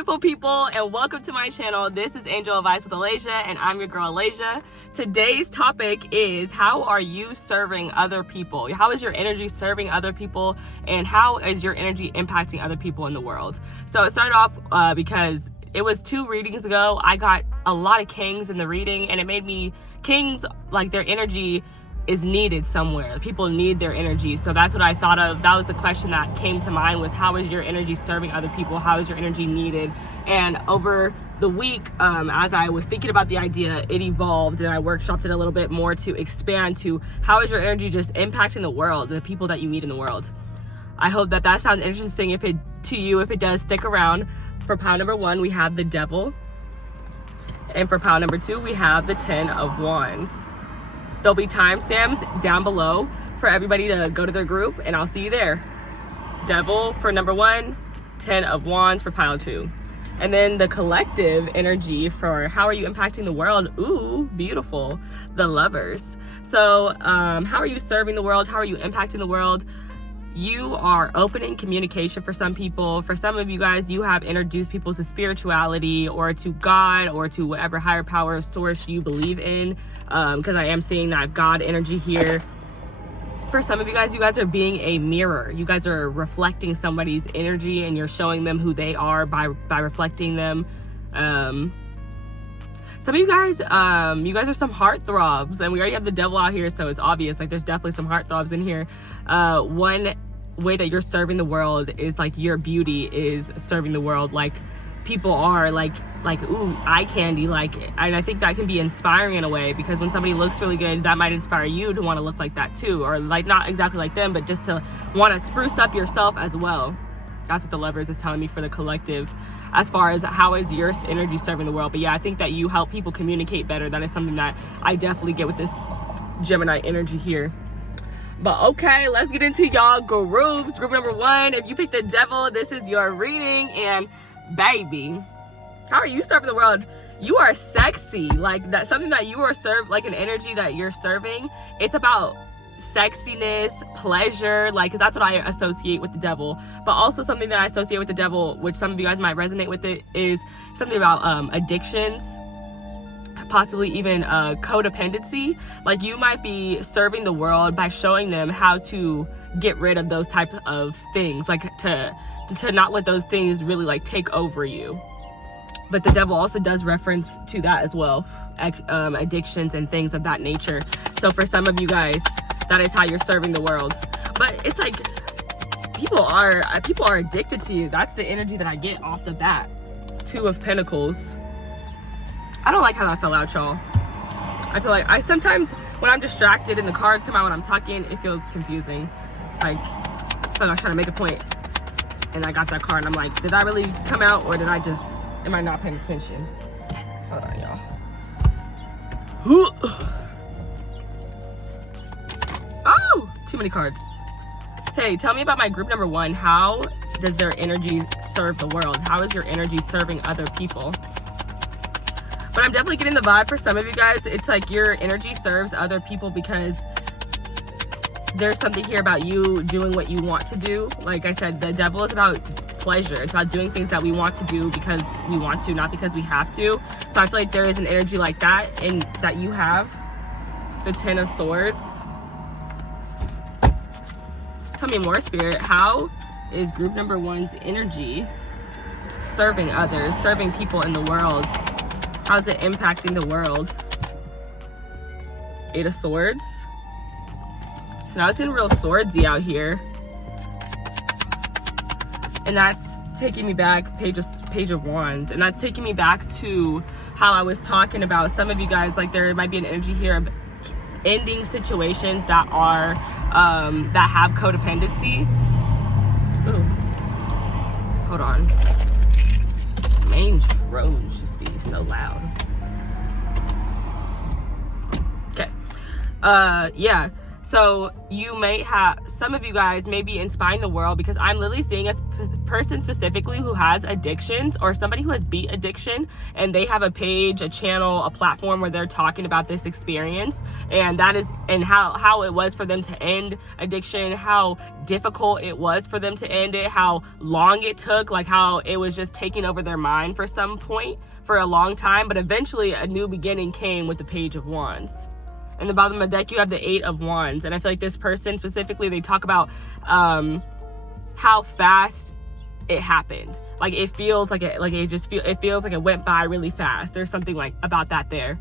beautiful people, and welcome to my channel. This is Angel Advice with Alaysia, and I'm your girl Alaysia. Today's topic is, how are you serving other people? How is your energy serving other people, and how is your energy impacting other people in the world? So it started off because it was 2 readings ago. I got a lot of kings in the reading, and it made me, kings, like, their energy is needed somewhere. People need their energy. So that's what I thought of. That was the question that came to mind, was how is your energy serving other people? How is your energy needed? And over the week, as I was thinking about the idea, it evolved, and I workshopped it a little bit more to expand to how is your energy just impacting the world, the people that you meet in the world. I hope that sounds interesting. If it does, stick around. For pile number 1, we have the Devil. And for pile number 2, we have the 10 of Wands. There'll be timestamps down below for everybody to go to their group, and I'll see you there. Devil for number 1, 10 of Wands for pile 2. And then the collective energy for how are you impacting the world? Ooh, beautiful. The Lovers. So how are you serving the world? How are you impacting the world? You are opening communication for some people. For some of you guys, you have introduced people to spirituality or to God or to whatever higher power source you believe in, because I am seeing that God energy here. For some of you guys are being a mirror. You guys are reflecting somebody's energy, and you're showing them who they are by reflecting them. Some of you guys are some heartthrobs, and we already have the Devil out here, so it's obvious. Like, there's definitely some heartthrobs in here. One way that you're serving the world is, like, your beauty is serving the world. Like, people are like ooh, eye candy. Like, and I think that can be inspiring in a way, because when somebody looks really good, that might inspire you to want to look like that too, or like not exactly like them, but just to want to spruce up yourself as well. That's what the Lovers is telling me for the collective, as far as how is your energy serving the world. But yeah, I think that you help people communicate better. That is something that I definitely get with this Gemini energy here. But okay, let's get into y'all groups. Group number 1, if you pick the Devil, this is your reading. And baby, how are you serving the world? You are sexy. Like, that's something that you are like an energy that you're serving. It's about sexiness, pleasure, like, because that's what I associate with the Devil. But also something that I associate with the Devil, which some of you guys might resonate with, it is something about addictions, possibly even codependency. Like, you might be serving the world by showing them how to get rid of those type of things, like to not let those things really like take over you. But the Devil also does reference to that as well, addictions and things of that nature. So for some of you guys, that is how you're serving the world. But it's like, people are addicted to you. That's the energy that I get off the bat. 2 of Pentacles. I don't like how that fell out, y'all. I feel like sometimes when I'm distracted and the cards come out when I'm talking, it feels confusing. Like, I feel like I was trying to make a point, and I got that card, and I'm like, did that really come out, or am I not paying attention? Hold on, y'all. Oh, too many cards. Hey, tell me about my group number 1. How does their energy serve the world? How is your energy serving other people? But I'm definitely getting the vibe for some of you guys. It's like your energy serves other people because there's something here about you doing what you want to do. Like I said, the Devil is about pleasure. It's about doing things that we want to do because we want to, not because we have to. So I feel like there is an energy like that, and that you have. The 10 of Swords. Tell me more, Spirit. How is group number 1's energy serving others, serving people in the world? How's it impacting the world? 8 of Swords. So now it's getting real swordsy out here. And that's taking me back, Page of Wands. And that's taking me back to how I was talking about some of you guys, like, there might be an energy here of ending situations that are, that have codependency. Ooh. Hold on. Main Rose just being so loud. Okay. Yeah. So you may have, some of you guys may be inspiring the world, because I'm literally seeing a person specifically who has addictions, or somebody who has beat addiction, and they have a page, a channel, a platform where they're talking about this experience, and that is, and how it was for them to end addiction, how difficult it was for them to end it, how long it took, like how it was just taking over their mind for some point for a long time, but eventually a new beginning came with the Page of Wands. In the bottom of the deck, you have the Eight of Wands. And I feel like this person specifically, they talk about how fast it happened. Like it feels like it feels like it went by really fast. There's something like about that there.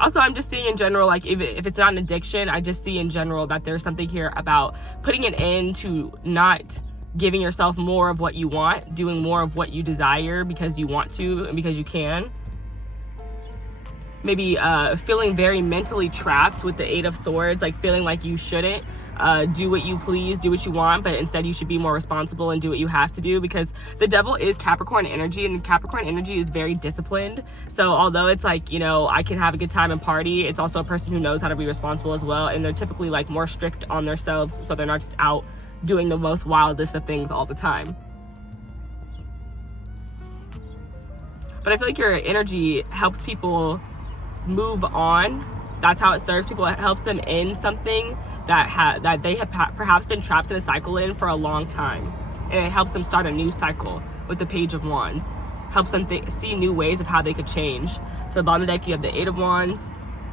Also, I'm just seeing in general, like if it's not an addiction, I just see in general that there's something here about putting an end to not giving yourself more of what you want, doing more of what you desire because you want to and because you can. Maybe feeling very mentally trapped with the Eight of Swords, like feeling like you shouldn't do what you please, do what you want, but instead you should be more responsible and do what you have to do, because the Devil is Capricorn energy, and Capricorn energy is very disciplined. So although it's like, you know, I can have a good time and party, it's also a person who knows how to be responsible as well, and they're typically like more strict on themselves, so they're not just out doing the most wildest of things all the time. But I feel like your energy helps people move on. That's how it serves people. It helps them end something that they have perhaps been trapped in a cycle in for a long time, and it helps them start a new cycle with the Page of Wands. Helps them see new ways of how they could change. So the bottom of the deck, you have the Eight of Wands,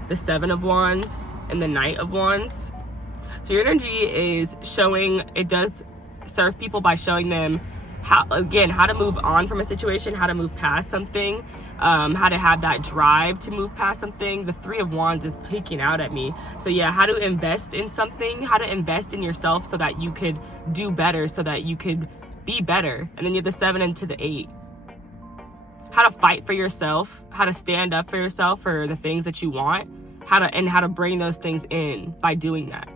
the Seven of Wands, and the Knight of Wands. So your energy is showing, it does serve people by showing them how to move on from a situation, how to move past something, how to have that drive to move past something. The Three of Wands is peeking out at me. So yeah, how to invest in something, how to invest in yourself so that you could do better, so that you could be better. And then you have the Seven into the Eight. How to fight for yourself, how to stand up for yourself for the things that you want, how to bring those things in by doing that.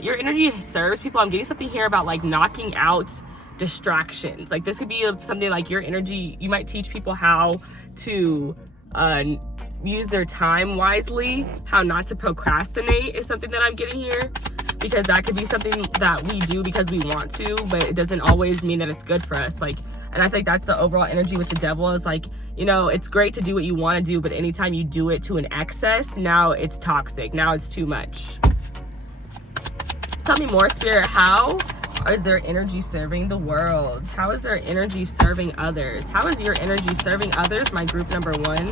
Your energy serves people. I'm getting something here about like knocking out distractions. Like this could be something like your energy, you might teach people how to use their time wisely, how not to procrastinate is something that I'm getting here, because that could be something that we do because we want to, but it doesn't always mean that it's good for us. Like, and I think that's the overall energy with the Devil, is like, you know, it's great to do what you want to do, but anytime you do it to an excess, now it's toxic, now it's too much. Tell me more, Spirit. How is their energy serving the world? How is their energy serving others? How is your energy serving others, my group number one?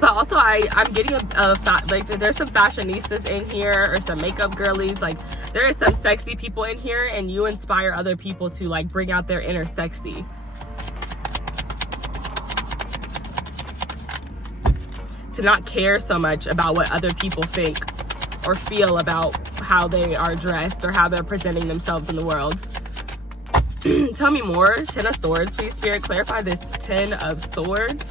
But also, I'm getting like there's some fashionistas in here, or some makeup girlies. Like there are some sexy people in here, and you inspire other people to like bring out their inner sexy. To not care so much about what other people think or feel about how they are dressed or how they're presenting themselves in the world. Tell me more. Ten of Swords, please, Spirit. Clarify this Ten of Swords.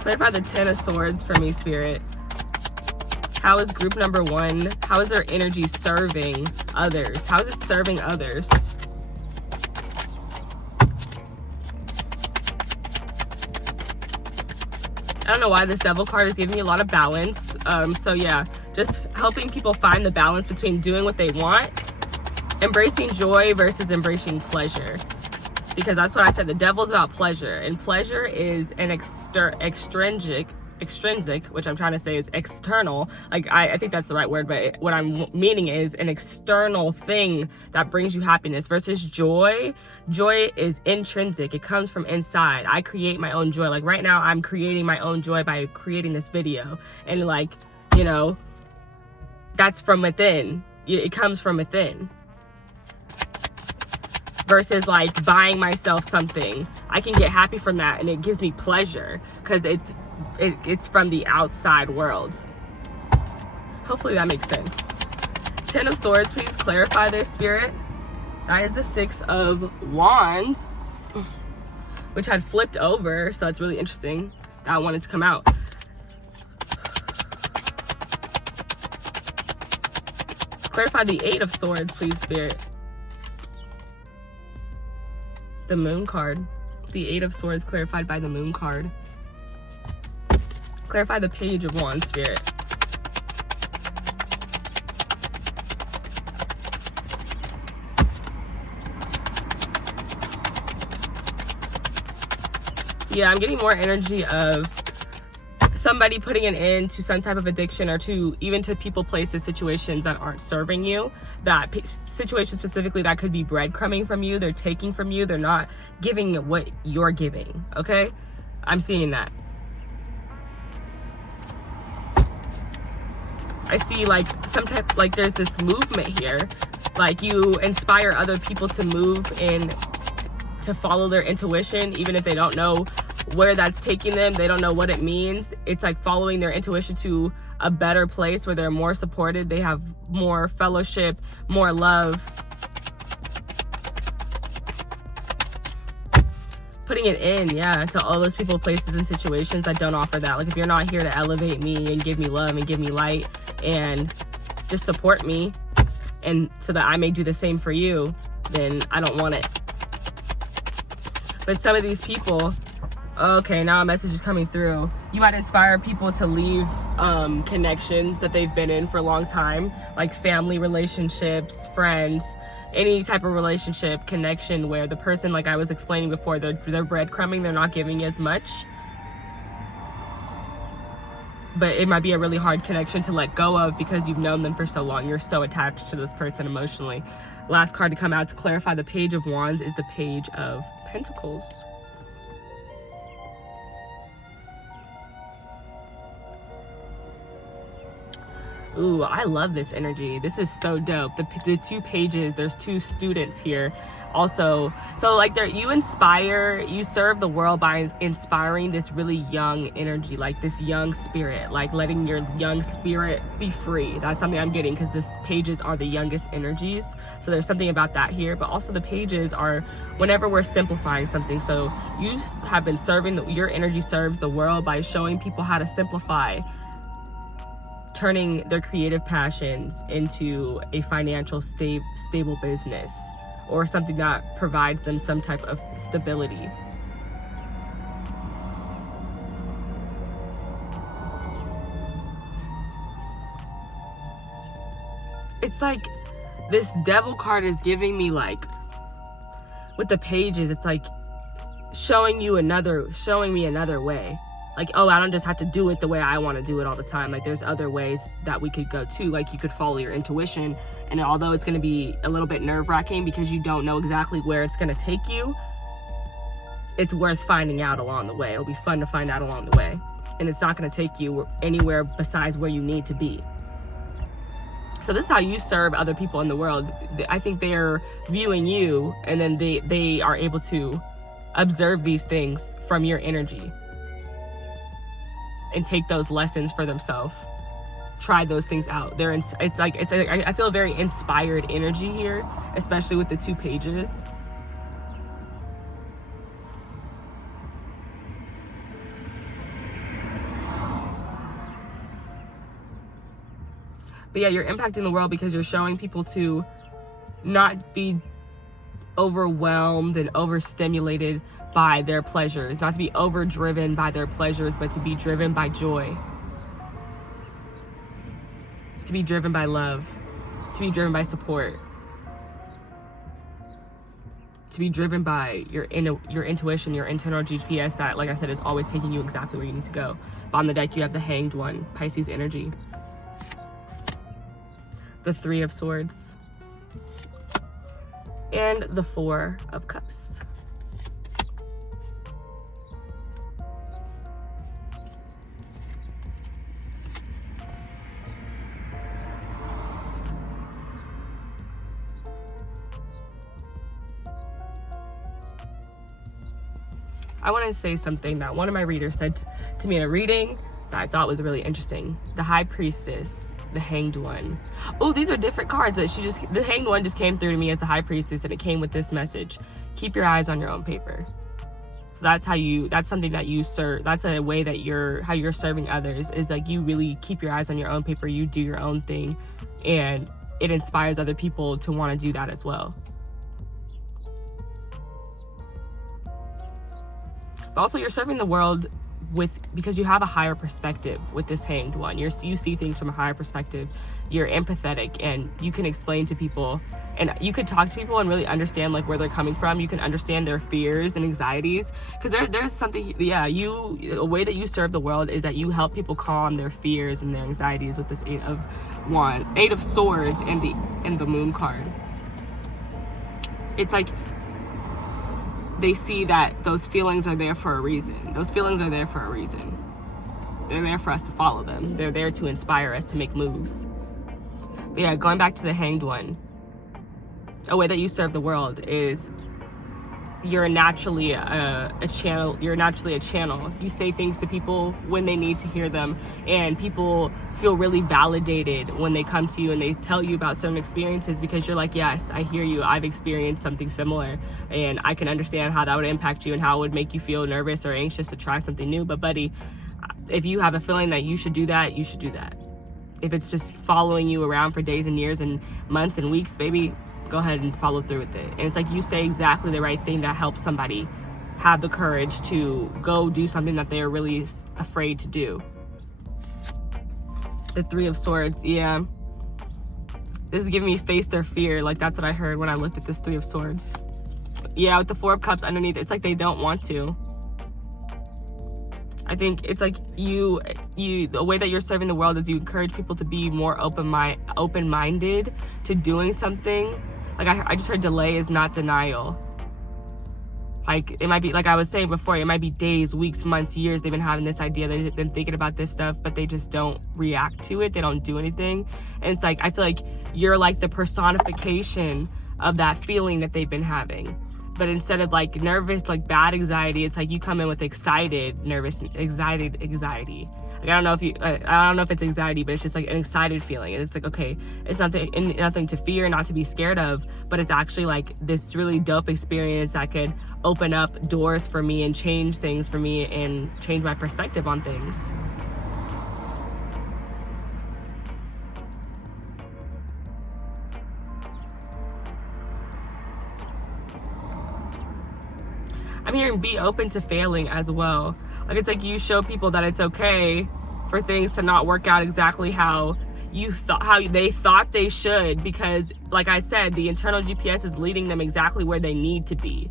Clarify the Ten of Swords for me, Spirit. How is group number one, how is their energy serving others? How is it serving others? I don't know why this Devil card is giving me a lot of balance. So yeah, just helping people find the balance between doing what they want, embracing joy versus embracing pleasure. Because that's what I said, the Devil's about pleasure, and pleasure is an extrinsic, which I'm trying to say is external. Like I think that's the right word, but what I'm meaning is an external thing that brings you happiness, versus joy. Joy is intrinsic. It comes from inside. I create my own joy. Like right now, I'm creating my own joy by creating this video, and like, you know, that's from within. It comes from within. Versus like buying myself something, I can get happy from that, and it gives me pleasure because it's from the outside world. Hopefully that makes sense. Ten of Swords, please clarify this, Spirit. That is the Six of Wands, which had flipped over, so it's really interesting that I wanted to come out. Clarify the Eight of Swords, please, Spirit. The Moon card. The Eight of Swords clarified by the Moon card. Clarify the Page of Wands, Spirit. Yeah, I'm getting more energy of somebody putting an end to some type of addiction, or to even to people, places, situations that aren't serving you. That situation specifically, that could be breadcrumbing from you. They're taking from you. They're not giving what you're giving. Okay, I'm seeing that. I see like some type, like there's this movement here, like you inspire other people to move and to follow their intuition, even if they don't know where that's taking them, they don't know what it means. It's like following their intuition to a better place where they're more supported, they have more fellowship, more love. Putting it in, yeah, to all those people, places, and situations that don't offer that. Like, if you're not here to elevate me and give me love and give me light and just support me, and so that I may do the same for you, then I don't want it. But some of these people, okay, now a message is coming through. You might inspire people to leave connections that they've been in for a long time, like family relationships, friends, any type of relationship connection where the person, like I was explaining before, they're breadcrumbing, they're not giving as much. But it might be a really hard connection to let go of because you've known them for so long. You're so attached to this person emotionally. Last card to come out to clarify the Page of Wands is the Page of Pentacles. Ooh, I love this energy. This is so dope. The two pages, there's two students here. Also, so like you serve the world by inspiring this really young energy, like this young spirit, like letting your young spirit be free. That's something I'm getting, because these pages are the youngest energies. So there's something about that here, but also the pages are whenever we're simplifying something. So you have been your energy serves the world by showing people how to simplify, turning their creative passions into a financial stable business, or something that provides them some type of stability. It's like this Devil card is giving me, like, with the pages, it's like showing me another way. Like, oh, I don't just have to do it the way I want to do it all the time. Like, there's other ways that we could go too. Like, you could follow your intuition, and although it's going to be a little bit nerve-wracking because you don't know exactly where it's going to take you, it's worth finding out along the way. It'll be fun to find out along the way, and it's not going to take you anywhere besides where you need to be. So this is how you serve other people in the world. I think they're viewing you, and then they are able to observe these things from your energy and take those lessons for themselves. Try those things out. I feel a very inspired energy here, especially with the two pages. But yeah, you're impacting the world because you're showing people to not be overwhelmed and overstimulated by their pleasures, not to be overdriven by their pleasures, but to be driven by joy, to be driven by love, to be driven by support, to be driven by your intuition, your internal GPS that, like I said, is always taking you exactly where you need to go. But on the deck, you have the Hanged One, Pisces energy, the Three of Swords, and the Four of Cups. I want to say something that one of my readers said to me in a reading that I thought was really interesting. The High Priestess, the Hanged One. Oh, these are different cards that the Hanged One just came through to me as the High Priestess, and it came with this message: keep your eyes on your own paper. So that's something that you serve. That's a way that how you're serving others, is like you really keep your eyes on your own paper. You do your own thing, and it inspires other people to want to do that as well. But also you're serving the world because you have a higher perspective with this Hanged One. You see things from a higher perspective. You're empathetic, and you can explain to people, and you could talk to people and really understand like where they're coming from. You can understand their fears and anxieties, because there's something, a way that you serve the world is that you help people calm their fears and their anxieties with this Eight of Swords and the Moon card. It's like they see that those feelings are there for a reason. Those feelings are there for a reason. They're there for us to follow them. They're there to inspire us to make moves. But yeah, going back to the Hanged One, a way that you serve the world is you're naturally a channel. You're naturally a channel. You say things to people when they need to hear them, and people feel really validated when they come to you and they tell you about certain experiences, because you're like, yes, I hear you. I've experienced something similar, and I can understand how that would impact you and how it would make you feel nervous or anxious to try something new. But buddy, if you have a feeling that you should do that, you should do that. If it's just following you around for days and years and months and weeks, baby, go ahead and follow through with it. And it's like you say exactly the right thing that helps somebody have the courage to go do something that they're really afraid to do. The Three of Swords, yeah. This is giving me face their fear. Like, that's what I heard when I looked at this Three of Swords. Yeah, with the Four of Cups underneath, it's like they don't want to. I think it's like you the way that you're serving the world is you encourage people to be more open-minded to doing something. Like I just heard delay is not denial. Like it might be, like I was saying before, it might be days, weeks, months, years they've been having this idea, they've been thinking about this stuff, but they just don't react to it. They don't do anything. And it's like, I feel like you're like the personification of that feeling that they've been having. But instead of like nervous, like bad anxiety, it's like you come in with excited, nervous, anxiety. Like I don't know if it's anxiety, but it's just like an excited feeling. And it's like, okay, it's nothing to fear, not to be scared of, but it's actually like this really dope experience that could open up doors for me and change things for me and change my perspective on things. I'm hearing be open to failing as well. Like it's like you show people that it's okay for things to not work out exactly how they thought they should, because like I said, the internal GPS is leading them exactly where they need to be.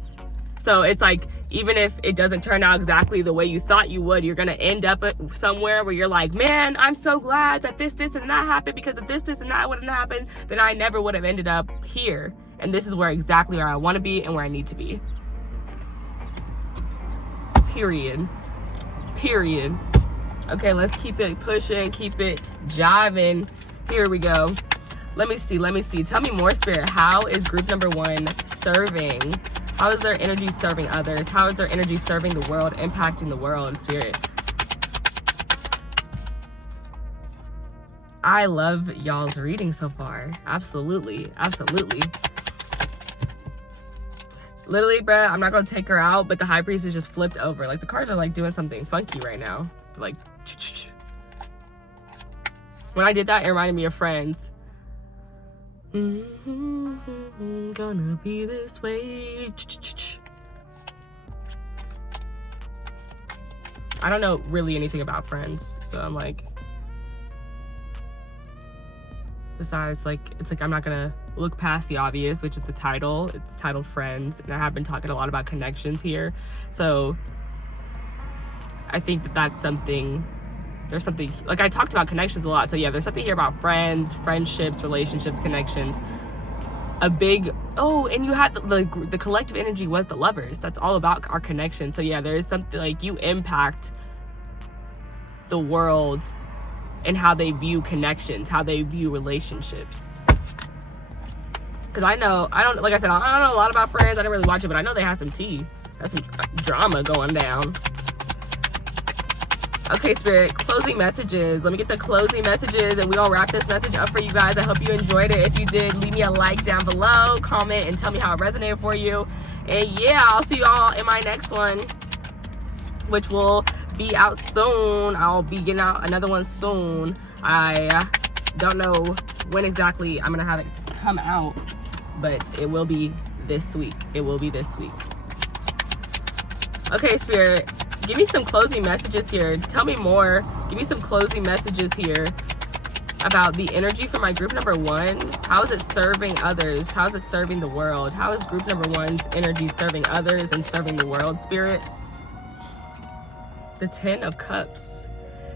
So it's like, even if it doesn't turn out exactly the way you thought you would, you're gonna end up somewhere where you're like, man, I'm so glad that this and that happened, because if this and that wouldn't happen, then I never would have ended up here. And this is exactly where I wanna be and where I need to be. Period. Okay, let's keep it pushing, keep it jiving. Here we go. Let me see. Tell me more, Spirit. How is group number 1 serving? How is their energy serving others? How is their energy serving the world, impacting the world, Spirit? I love y'all's reading so far. Absolutely. Literally, bruh, I'm not gonna take her out, but the High Priest is just flipped over. Like, the cards are like doing something funky right now. Like, when I did that, it reminded me of Friends. Gonna be this way. I don't know really anything about Friends, so I'm like, besides, like, it's like I'm not gonna look past the obvious, which is the title. It's titled Friends, and I have been talking a lot about connections here, so I think that's something. There's something, like, I talked about connections a lot, so yeah, there's something here about friends, friendships, relationships, connections. And you had the collective energy was the Lovers. That's all about our connection. So yeah, there is something like you impact the world and how they view connections, how they view relationships. Because I don't know a lot about Friends. I didn't really watch it, but I know they have some tea. That's some drama going down. Okay, Spirit, closing messages. Let me get the closing messages, and we all wrap this message up for you guys. I hope you enjoyed it. If you did, leave me a like down below, comment, and tell me how it resonated for you. And yeah, I'll see you all in my next one, which will be out soon. I'll be getting out another one soon. I don't know when exactly I'm gonna have it come out, but it will be this week. Okay, Spirit. Give me some closing messages here. Tell me more. Give me some closing messages here about the energy for my group number 1. How is it serving others? How is it serving the world? How is group number 1's energy serving others and serving the world, Spirit? The 10 of Cups.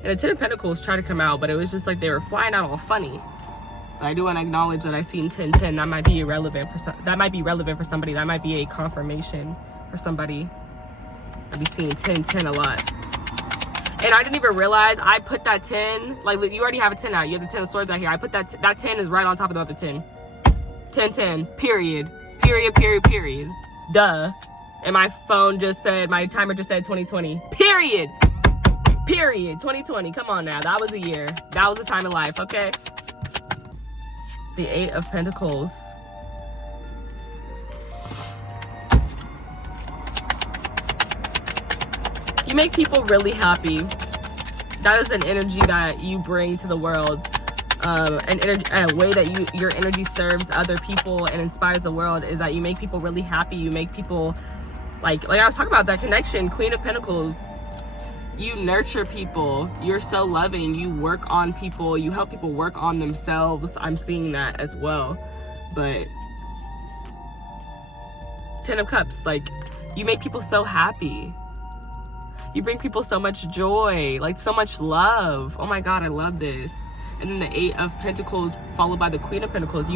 And the 10 of Pentacles tried to come out, but it was just like they were flying out all funny. But I do want to acknowledge that I seen 10-10. That might be irrelevant for that might be relevant for somebody. That might be a confirmation for somebody. I'll be seeing 10-10 a lot. And I didn't even realize I put that 10, like you already have a 10 out. You have the 10 of Swords out here. I put that 10 is right on top of the other 10. 10-10, period. Period, period, period. Duh. And my phone just said, my timer just said 2020. Period. Period. 2020. Come on now. That was a year. That was a time in life, okay? The 8 of Pentacles. You make people really happy. That is an energy that you bring to the world. A way that your energy serves other people and inspires the world is that you make people really happy. You make people like I was talking about that connection, Queen of Pentacles. You nurture people. You're so loving. You work on people. You help people work on themselves. I'm seeing that as well. But 10 of Cups, like you make people so happy. You bring people so much joy, like so much love. Oh my God, I love this. And then the 8 of Pentacles followed by the Queen of Pentacles.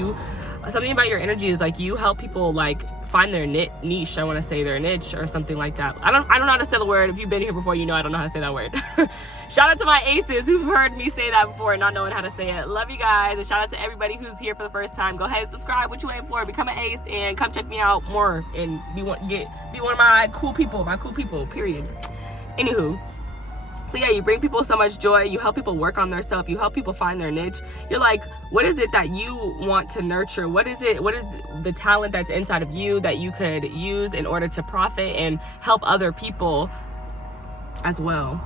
Something about your energy is like you help people like find their niche. I want to say their niche or something like that. I don't know how to say the word. If you've been here before, you know I don't know how to say that word. Shout out to my aces who've heard me say that before and not knowing how to say it. Love you guys. And shout out to everybody who's here for the first time. Go ahead and subscribe. What you waiting for? Become an ace and come check me out more and be one of my cool people. Period. Anywho, so yeah, you bring people so much joy. You help people work on themselves. You help people find their niche. You're like, what is it that you want to nurture? What is the talent that's inside of you that you could use in order to profit and help other people as well?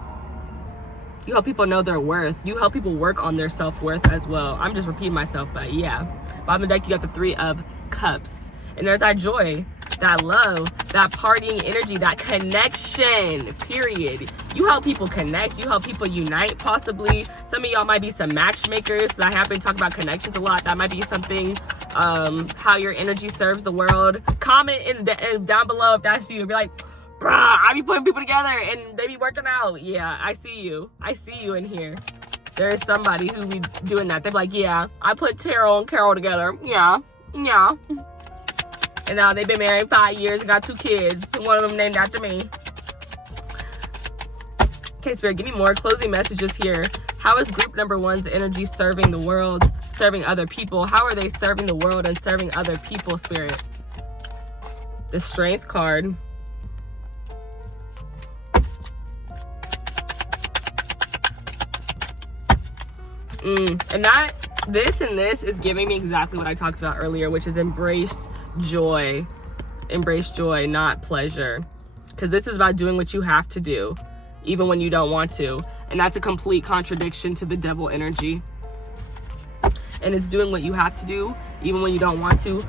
You help people know their worth. You help people work on their self-worth as well. I'm just repeating myself, but yeah. Bottom of the deck, you got the 3 of Cups. And there's that joy, that love, that partying energy, that connection, period. You help people connect. You help people unite, possibly. Some of y'all might be some matchmakers. I have been talking about connections a lot. That might be something, how your energy serves the world. Comment down below if that's you. Be like, bruh, I be putting people together and they be working out. Yeah, I see you. I see you in here. There is somebody who be doing that. They be like, yeah, I put Terrell and Carol together. Yeah. And now they've been married 5 years and got 2 kids. One of them named after me. Okay, Spirit, give me more closing messages here. How is group number 1's energy serving the world, serving other people? How are they serving the world and serving other people, Spirit? The Strength card. And this is giving me exactly what I talked about earlier, which is embrace joy, not pleasure, because this is about doing what you have to do even when you don't want to, and that's a complete contradiction to the Devil energy. And it's doing what you have to do even when you don't want to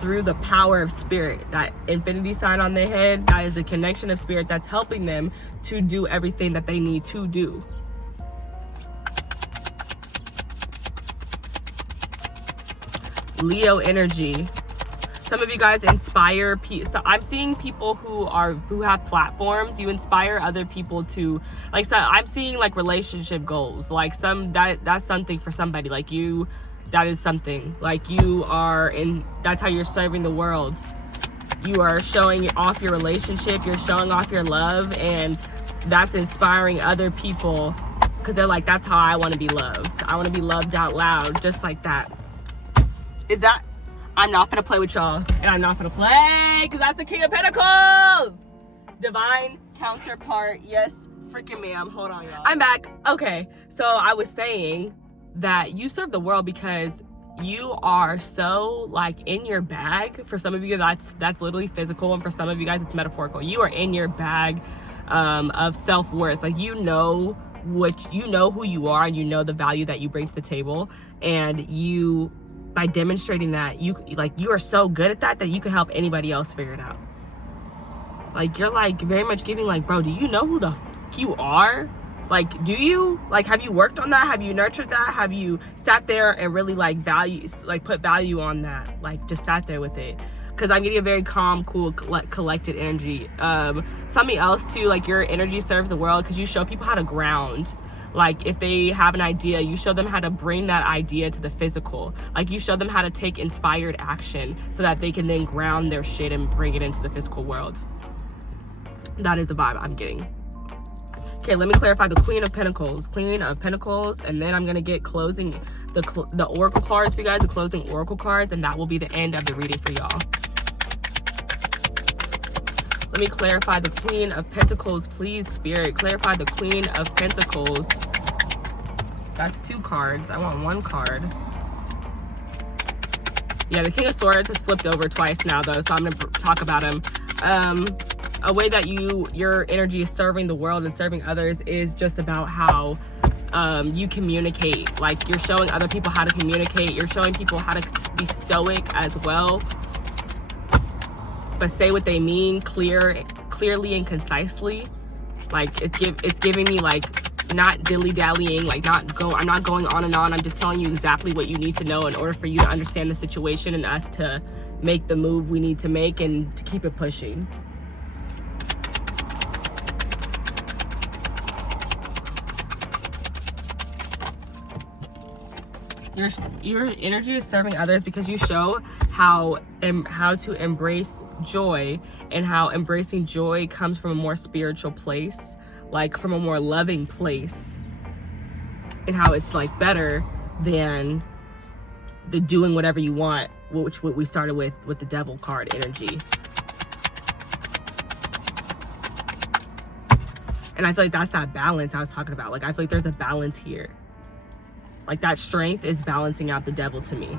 through the power of Spirit. That infinity sign on their head, that is the connection of Spirit that's helping them to do everything that they need to do. Leo energy. Some of you guys inspire people. So I'm seeing people who have platforms. You inspire other people to, like, so I'm seeing like relationship goals. Like that's something for somebody. Like you, that is something. Like you are in. That's how you're serving the world. You are showing off your relationship. You're showing off your love, and that's inspiring other people because they're like, that's how I want to be loved. I want to be loved out loud, just like that. Is that? I'm not gonna play with y'all, and I'm not gonna play because that's the King of Pentacles. Divine counterpart. Yes, freaking ma'am. Hold on, y'all. I'm back. Okay, so I was saying that you serve the world because you are so like in your bag. For some of you, that's literally physical, and for some of you guys, it's metaphorical. You are in your bag of self-worth. Like you know who you are, and you know the value that you bring to the table, and you. By demonstrating that you are so good at that you can help anybody else figure it out. Like you're like very much giving like, bro, do you know who the you are? Like, do you? Like, have you worked on that? Have you nurtured that? Have you sat there and really like put value on that? Like, just sat there with it? Because I'm getting a very calm, cool, collected energy. Something else too, like your energy serves the world because you show people how to ground. Like, if they have an idea, you show them how to bring that idea to the physical. Like, you show them how to take inspired action so that they can then ground their shit and bring it into the physical world. That is the vibe I'm getting. Okay, let me clarify the Queen of Pentacles, and then I'm gonna get closing the Oracle cards for you guys, the closing Oracle cards, and that will be the end of the reading for y'all. Let me clarify the Queen of Pentacles, please, Spirit. Clarify the Queen of Pentacles. That's 2 cards. I want 1 card. Yeah, the King of Swords has flipped over twice now, though, so I'm going to talk about him. A way that your energy is serving the world and serving others is just about how you communicate. Like, you're showing other people how to communicate. You're showing people how to be stoic as well, but say what they mean clearly and concisely. Like, it's giving me like not dilly-dallying, like I'm not going on and on. I'm just telling you exactly what you need to know in order for you to understand the situation and us to make the move we need to make and to keep it pushing. Your energy is serving others because you show how to embrace joy, and how embracing joy comes from a more spiritual place, like from a more loving place, and how it's like better than the doing whatever you want, which what we started with the Devil card energy. And I feel like that's that balance I was talking about. Like, I feel like there's a balance here. Like, that strength is balancing out the Devil to me.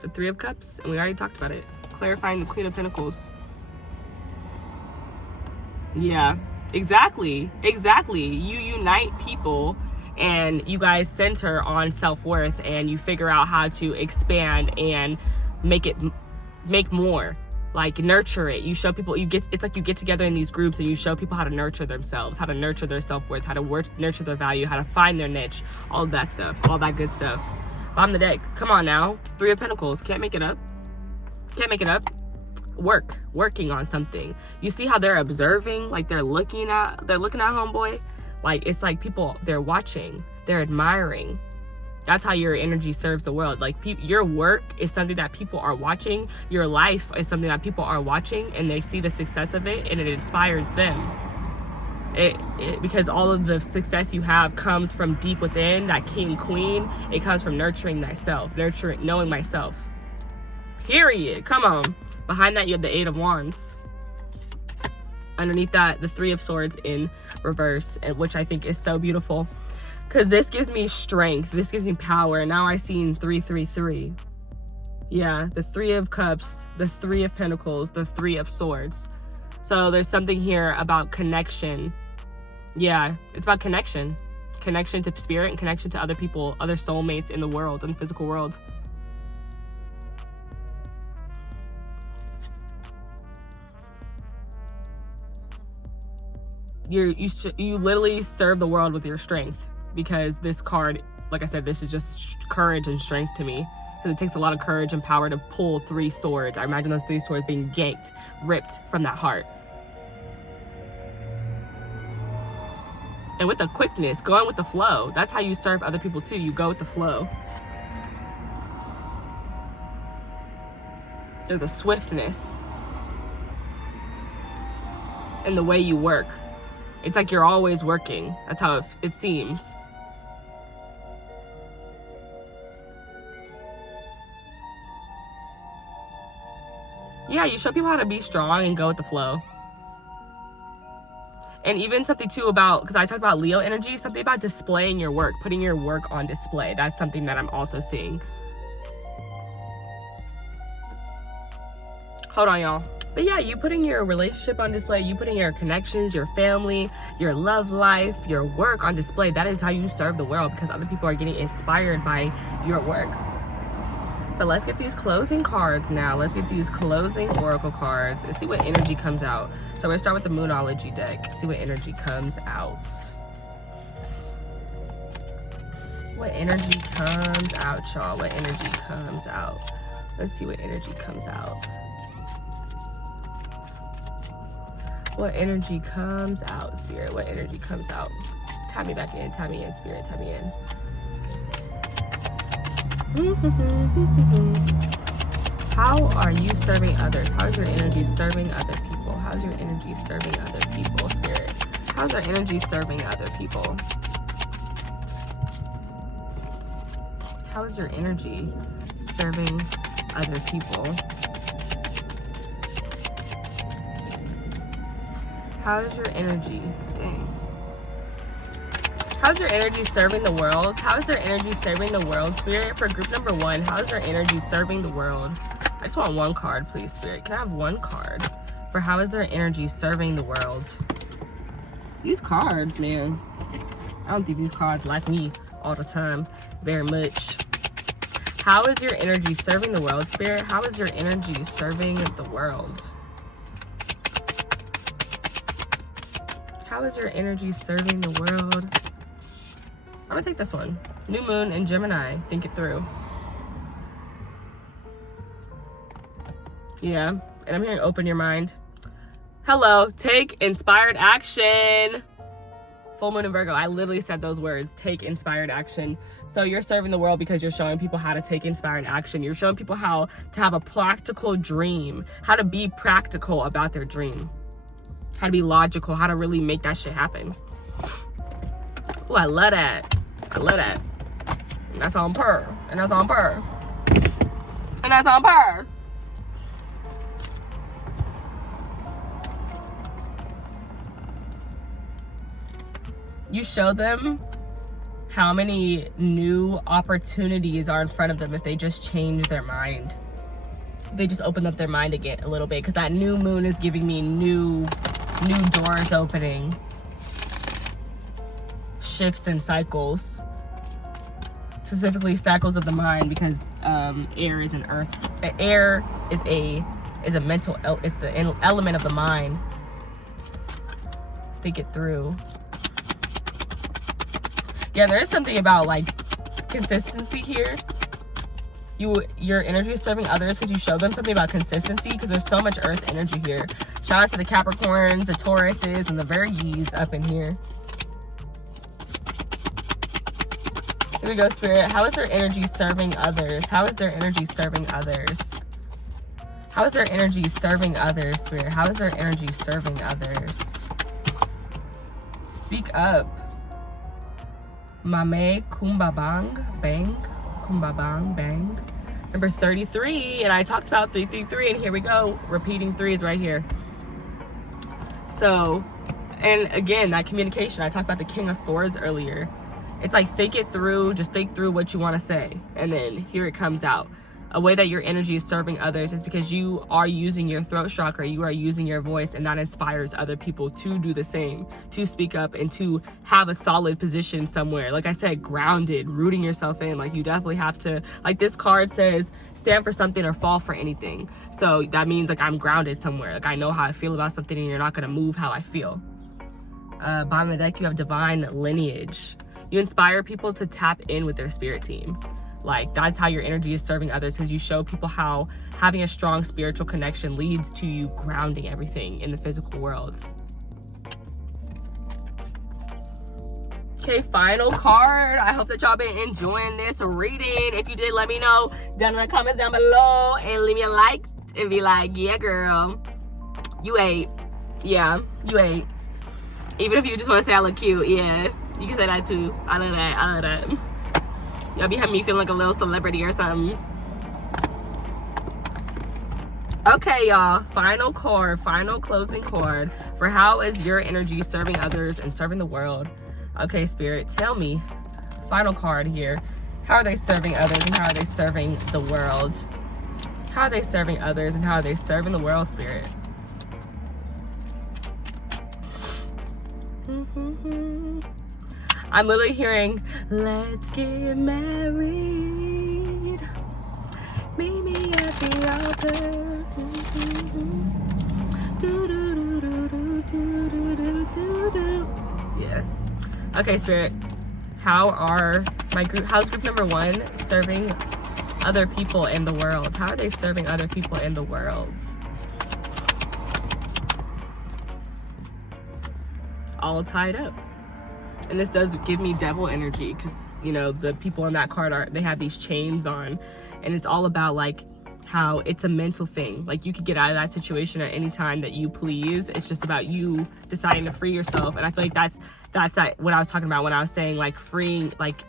The 3 of Cups, and we already talked about it. Clarifying the Queen of Pentacles. Yeah, exactly. You unite people and you guys center on self-worth, and you figure out how to expand and make more. Like, nurture it. You show people, it's like you get together in these groups and you show people how to nurture themselves, how to nurture their self-worth, how to nurture their value, how to find their niche, all of that stuff, all that good stuff. Bottom of the deck, come on now. 3 of Pentacles, can't make it up. Working on something. You see how they're observing, like they're looking at homeboy. Like, it's like people, they're watching, they're admiring. That's how your energy serves the world. Like, your work is something that people are watching. Your life is something that people are watching, and they see the success of it, and it inspires them. Because all of the success you have comes from deep within, that king, queen. It comes from nurturing thyself, knowing myself. Period. Come on. Behind that, you have the 8 of Wands. Underneath that, the 3 of Swords in reverse, and which I think is so beautiful. Because this gives me strength. This gives me power. Now I seen 333. Yeah, the 3 of Cups, the 3 of Pentacles, the 3 of Swords. So there's something here about connection. Yeah, it's about connection. Connection to spirit and connection to other people, other soulmates in the world, in the physical world. You literally serve the world with your strength. Because this card, like I said, this is just courage and strength to me. Because it takes a lot of courage and power to pull 3 swords. I imagine those 3 swords being yanked, ripped from that heart. And with the quickness, going with the flow. That's how you serve other people too. You go with the flow. There's a swiftness in the way you work. It's like you're always working. That's how it seems. Yeah, you show people how to be strong and go with the flow. And even something too about, because I talked about Leo energy, something about displaying your work, putting your work on display. That's something that I'm also seeing. Hold on, y'all. But yeah, you putting your relationship on display, you putting your connections, your family, your love life, your work on display. That is how you serve the world, because other people are getting inspired by your work. But let's get these closing cards now. Let's get these closing oracle cards and see what energy comes out. So we're gonna start with the Moonology deck. See what energy comes out. What energy comes out, y'all? What energy comes out? Let's see what energy comes out. What energy comes out, Spirit? What energy comes out? Tap me back in, tap me in, Spirit, tap me in. How are you serving others? How's your energy serving other people? How's your energy serving other people, Spirit? How's our energy serving other people? How is your energy serving other people? How is your energy? Dang. How's your energy serving the world? How is their energy serving the world, Spirit? For group number 1, how is their energy serving the world? I just want one card, please, Spirit. Can I have one card for how is their energy serving the world? These cards, man. I don't think these cards like me all the time very much. How is your energy serving the world, Spirit? How is your energy serving the world? How is your energy serving the world? I'm gonna take this one. New moon in Gemini. Think it through. Yeah, and I'm hearing open your mind. Hello, take inspired action. Full moon in Virgo. I literally said those words. Take inspired action. So you're serving the world because you're showing people how to take inspired action. You're showing people how to have a practical dream, how to be practical about their dream, how to be logical, how to really make that shit happen. Oh, I love that. I love that. And that's on purr. And that's on purr. And that's on purr. You show them how many new opportunities are in front of them if they just change their mind. They just open up their mind again a little bit, because that new moon is giving me new doors opening, shifts and cycles, specifically cycles of the mind, because air is an earth. Air is a mental. It's the element of the mind. Think it through. Yeah, there is something about like consistency here. Your energy is serving others because you show them something about consistency, because there's so much earth energy here. Shout out to the Capricorns, the Tauruses, and the Virgos up in here. Here we go, Spirit. How is their energy serving others? How is their energy serving others? How is their energy serving others, Spirit? How is their energy serving others? Speak up. Mame kumbabang bang. Kumbabang bang. Number 33, and I talked about 333, and here we go. Repeating threes right here. So, and again, that communication. I talked about the King of Swords earlier. It's like, think it through, just think through what you want to say, and then here it comes out. A way that your energy is serving others is because you are using your throat chakra, you are using your voice, and that inspires other people to do the same, to speak up and to have a solid position somewhere. Like I said, grounded, rooting yourself in. Like, you definitely have to, like this card says, stand for something or fall for anything. So that means like I'm grounded somewhere. Like I know how I feel about something, and you're not gonna move how I feel. Bottom of the deck, you have divine lineage. You inspire people to tap in with their spirit team. Like, that's how your energy is serving others, because you show people how having a strong spiritual connection leads to you grounding everything in the physical world. Okay, final card. I hope that y'all been enjoying this reading. If you did, let me know down in the comments down below, and leave me a like and be like, yeah, girl, you ate. Yeah, you ate. Even if you just want to say I look cute, yeah, you can say that too. I love that. I love that. Y'all be having me feeling like a little celebrity or something. Okay, y'all. Final card, final closing card for how is your energy serving others and serving the world. Okay, Spirit, tell me. Final card here. How are they serving others and how are they serving the world? How are they serving others and how are they serving the world, Spirit? I'm literally hearing, let's get married Meet me at the altar. Yeah. Okay, Spirit. How's group number 1 serving other people in the world? How are they serving other people in the world? All tied up. And this does give me devil energy, because you know the people in that card they have these chains on, and it's all about like how it's a mental thing. Like you could get out of that situation at any time that you please. It's just about you deciding to free yourself. And I feel like that's what I was talking about when I was saying like freeing, like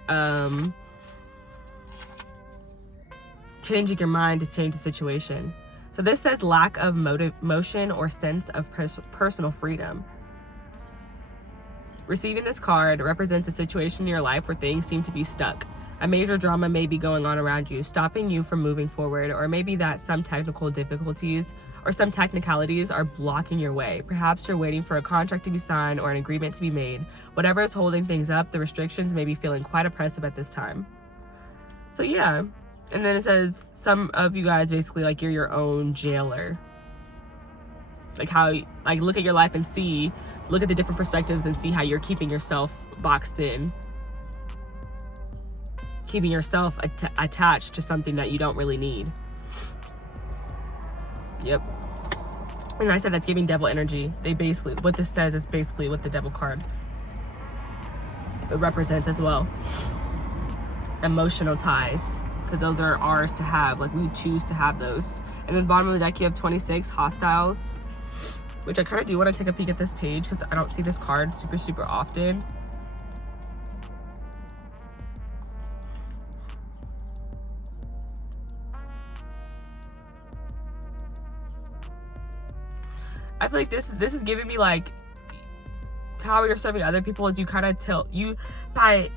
changing your mind to change the situation. So this says lack of motion or sense of personal freedom. Receiving this card represents a situation in your life where things seem to be stuck. A major drama may be going on around you, stopping you from moving forward, or maybe that some technical difficulties or some technicalities are blocking your way. Perhaps you're waiting for a contract to be signed or an agreement to be made. Whatever is holding things up, the restrictions may be feeling quite oppressive at this time. So yeah, and then it says some of you guys basically like you're your own jailer. Like how, like look at your life and look at the different perspectives and see how you're keeping yourself boxed in. Keeping yourself attached to something that you don't really need. Yep. And I said that's giving devil energy. What this says is basically what the devil card it represents as well. Emotional ties, because those are ours to have. Like we choose to have those. And then the bottom of the deck you have 26 hostiles, which I kind of do want to take a peek at this page because I don't see this card super often. I feel like this is giving me like how you're serving other people is you kind of tell you by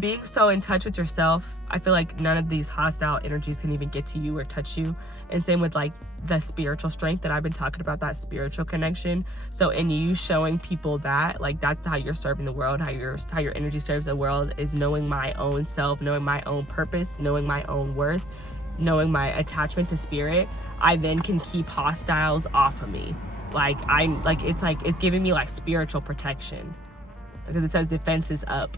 being so in touch with yourself. I feel like none of these hostile energies can even get to you or touch you. And same with like the spiritual strength that I've been talking about, that spiritual connection. So in you showing people that, like that's how you're serving the world, how your energy serves the world is knowing my own self, knowing my own purpose, knowing my own worth, knowing my attachment to spirit. I then can keep hostiles off of me. It's giving me like spiritual protection because it says defense is up.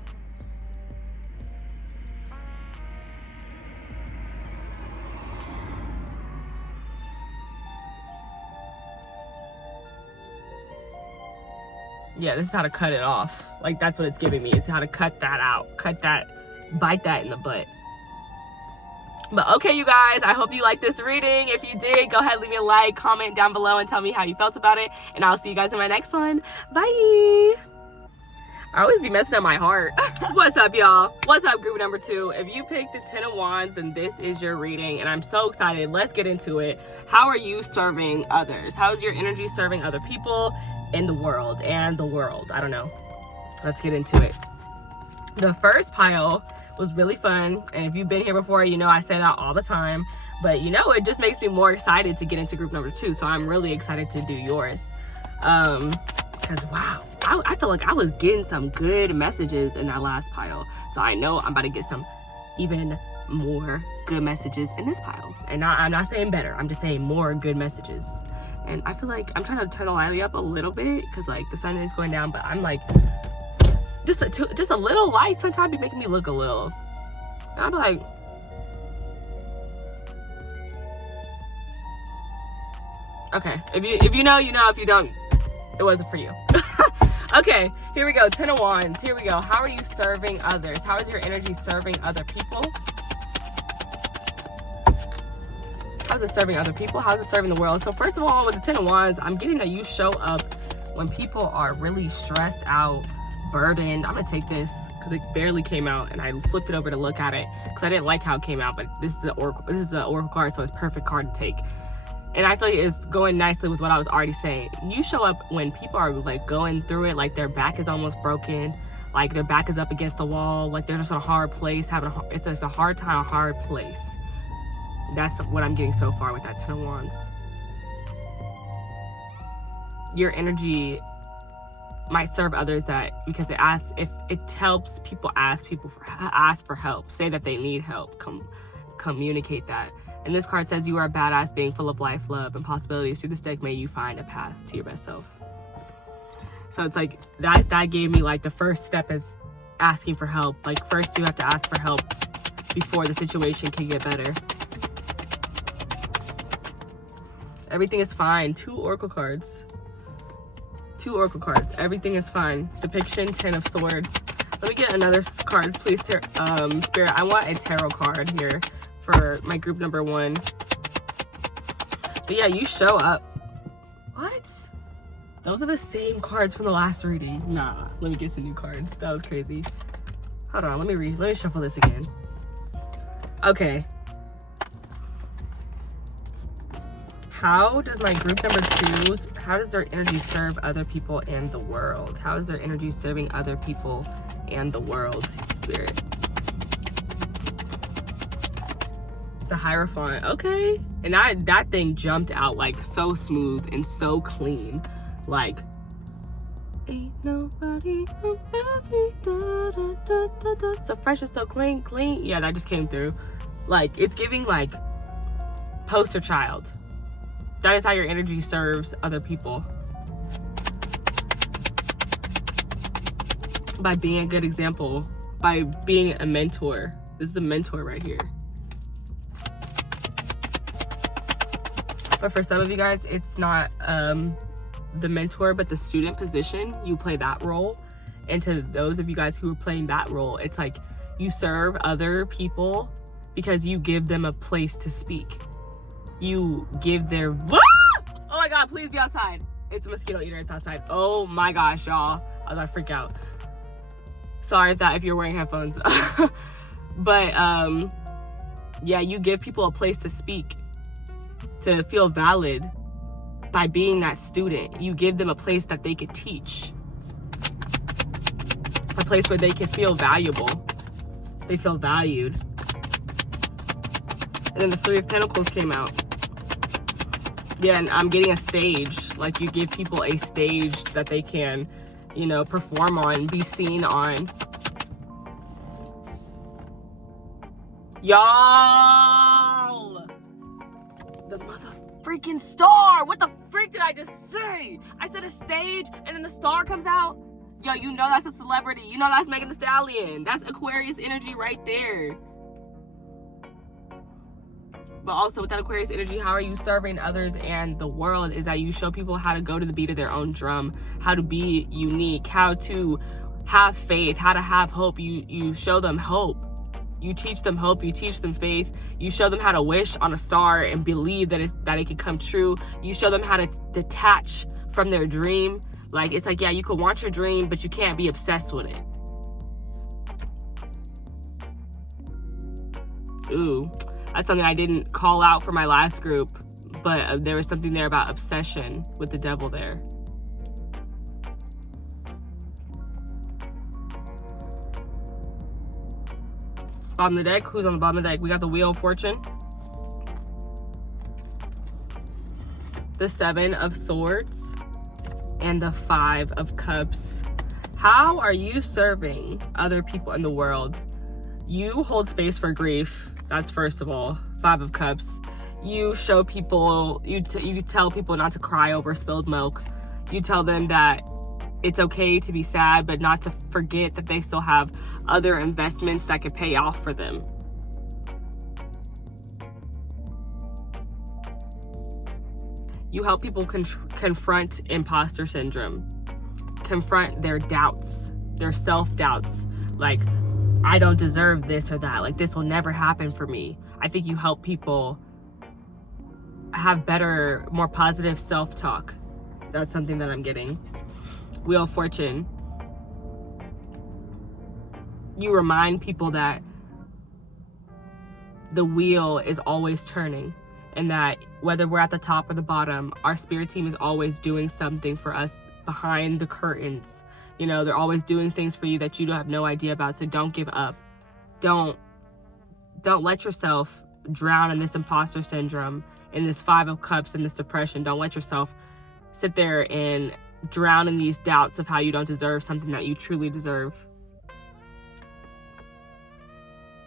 Yeah, this is how to cut it off. Like that's what it's giving me, is how to cut that out, bite that in the butt. But okay, you guys, I hope you liked this reading. If you did, go ahead, leave me a like, comment down below, and tell me how you felt about it. And I'll see you guys in my next one. Bye. I always be messing up my heart. What's up, y'all? What's up, group number 2? If you picked the 10 of Wands, then this is your reading, and I'm so excited. Let's get into it. How are you serving others? How is your energy serving other people in the world and the world? I don't know. Let's get into it. The first pile was really fun, and if you've been here before, you know I say that all the time, but you know it just makes me more excited to get into group number 2, so I'm really excited to do yours. Because wow, I feel like I was getting some good messages in that last pile, so I know I'm about to get some even more good messages in this pile. And I'm not saying better, I'm just saying more good messages. And I feel like I'm trying to turn the light up a little bit because like the sun is going down, but I'm like just a little light sometimes be making me look a little. And I'm like, okay, if you know, you know. If you don't, it wasn't for you. Okay, here we go. 10 of Wands. Here we go. How are you serving others? How is your energy serving other people? How's it serving other people? How's it serving the world? So first of all, with the 10 of Wands, I'm getting that you show up when people are really stressed out, burdened. I'm gonna take this because it barely came out, and I flipped it over to look at it because I didn't like how it came out. But this is an oracle card, so it's a perfect card to take. And I feel like it's going nicely with what I was already saying. You show up when people are like going through it, like their back is almost broken, like their back is up against the wall, like they're just in a hard place, it's just a hard time, a hard place. That's what I'm getting so far with that 10 of Wands. Your energy might serve others because it helps people ask for help, say that they need help, come communicate that. And this card says you are a badass being full of life, love, and possibilities. Through this deck, may you find a path to your best self. So it's like that gave me like the first step is asking for help. Like first you have to ask for help before the situation can get better. Everything is fine. 2 oracle cards. 2 oracle cards. Everything is fine. Depiction, 10 of swords. Let me get another card, please, Spirit. I want a tarot card here for my group number 1. But yeah, you show up. What? Those are the same cards from the last reading. Nah, let me get some new cards. That was crazy. Hold on, let me shuffle this again. Okay. How does my group number 2, how does their energy serve other people and the world? How is their energy serving other people and the world, Spirit? The Hierophant, okay. And that thing jumped out like so smooth and so clean. Like, ain't nobody who else me, da, da, da, da, da. So fresh and so clean. Yeah, that just came through. Like, it's giving like poster child. That is how your energy serves other people. By being a good example, by being a mentor. This is a mentor right here. But for some of you guys, it's not the mentor, but the student position. You play that role. And to those of you guys who are playing that role, it's like you serve other people because you give them a place to speak. You give their... Oh my God, please be outside. It's a mosquito eater, it's outside. Oh my gosh, y'all. I was gonna freak out. Sorry if you're wearing headphones. But yeah, you give people a place to speak, to feel valid by being that student. You give them a place that they could teach. A place where they can feel valuable. They feel valued. And then the 3 of Pentacles came out. Yeah, and I'm getting a stage. Like, you give people a stage that they can, you know, perform on, be seen on. Y'all! The mother freaking star! What the freak did I just say? I said a stage, and then the star comes out? Yo, you know that's a celebrity. You know that's Megan Thee Stallion. That's Aquarius energy right there. But also with that Aquarius energy, how are you serving others and the world is that you show people how to go to the beat of their own drum, how to be unique, how to have faith, how to have hope. You show them hope. You teach them hope, you teach them faith. You show them how to wish on a star and believe that it can come true. You show them how to detach from their dream. Like, it's like, yeah, you could want your dream, but you can't be obsessed with it. Ooh. That's something I didn't call out for my last group, but there was something there about obsession with the devil there. Bottom of the deck, who's on the bottom of the deck? We got the Wheel of Fortune. The 7 of Swords. And the 5 of Cups. How are you serving other people in the world? You hold space for grief. That's first of all. 5 of Cups. You show people, you tell people not to cry over spilled milk. You tell them that it's okay to be sad, but not to forget that they still have other investments that could pay off for them. You help people confront imposter syndrome. Confront their doubts, their self-doubts. Like, I don't deserve this or that. Like, this will never happen for me. I think you help people have better, more positive self-talk. That's something that I'm getting. Wheel of Fortune. You remind people that the wheel is always turning, and that whether we're at the top or the bottom, our spirit team is always doing something for us behind the curtains. You know, they're always doing things for you that you have no idea about. So don't give up. Don't let yourself drown in this imposter syndrome, in this 5 of Cups, in this depression. Don't let yourself sit there and drown in these doubts of how you don't deserve something that you truly deserve.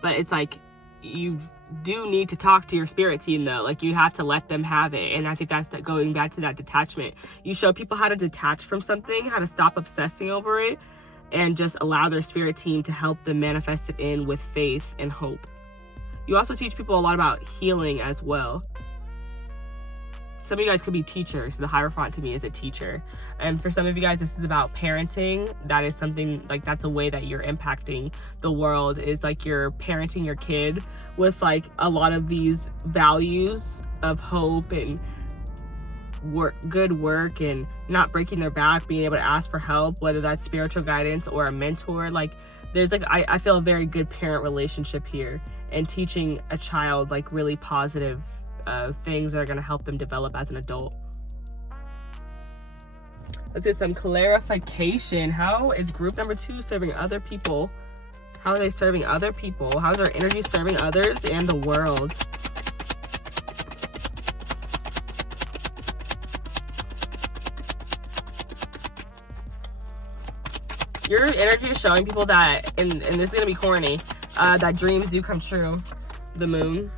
But it's like you do need to talk to your spirit team though. Like, you have to let them have it. And I think that's going back to that detachment. You show people how to detach from something, how to stop obsessing over it, and just allow their spirit team to help them manifest it in with faith and hope. You also teach people a lot about healing as well. Some of you guys could be teachers. The Hierophant to me is a teacher. And for some of you guys, this is about parenting. That is something, like, that's a way that you're impacting the world, is like you're parenting your kid with like a lot of these values of hope and good work and not breaking their back, being able to ask for help, whether that's spiritual guidance or a mentor. Like, there's like, I feel a very good parent relationship here, and teaching a child like really positive things that are going to help them develop as an adult. Let's get some clarification. How is group number 2 serving other people? How are they serving other people? How's their energy serving others and the world? Your energy is showing people that, and this is going to be corny, that dreams do come true. The moon.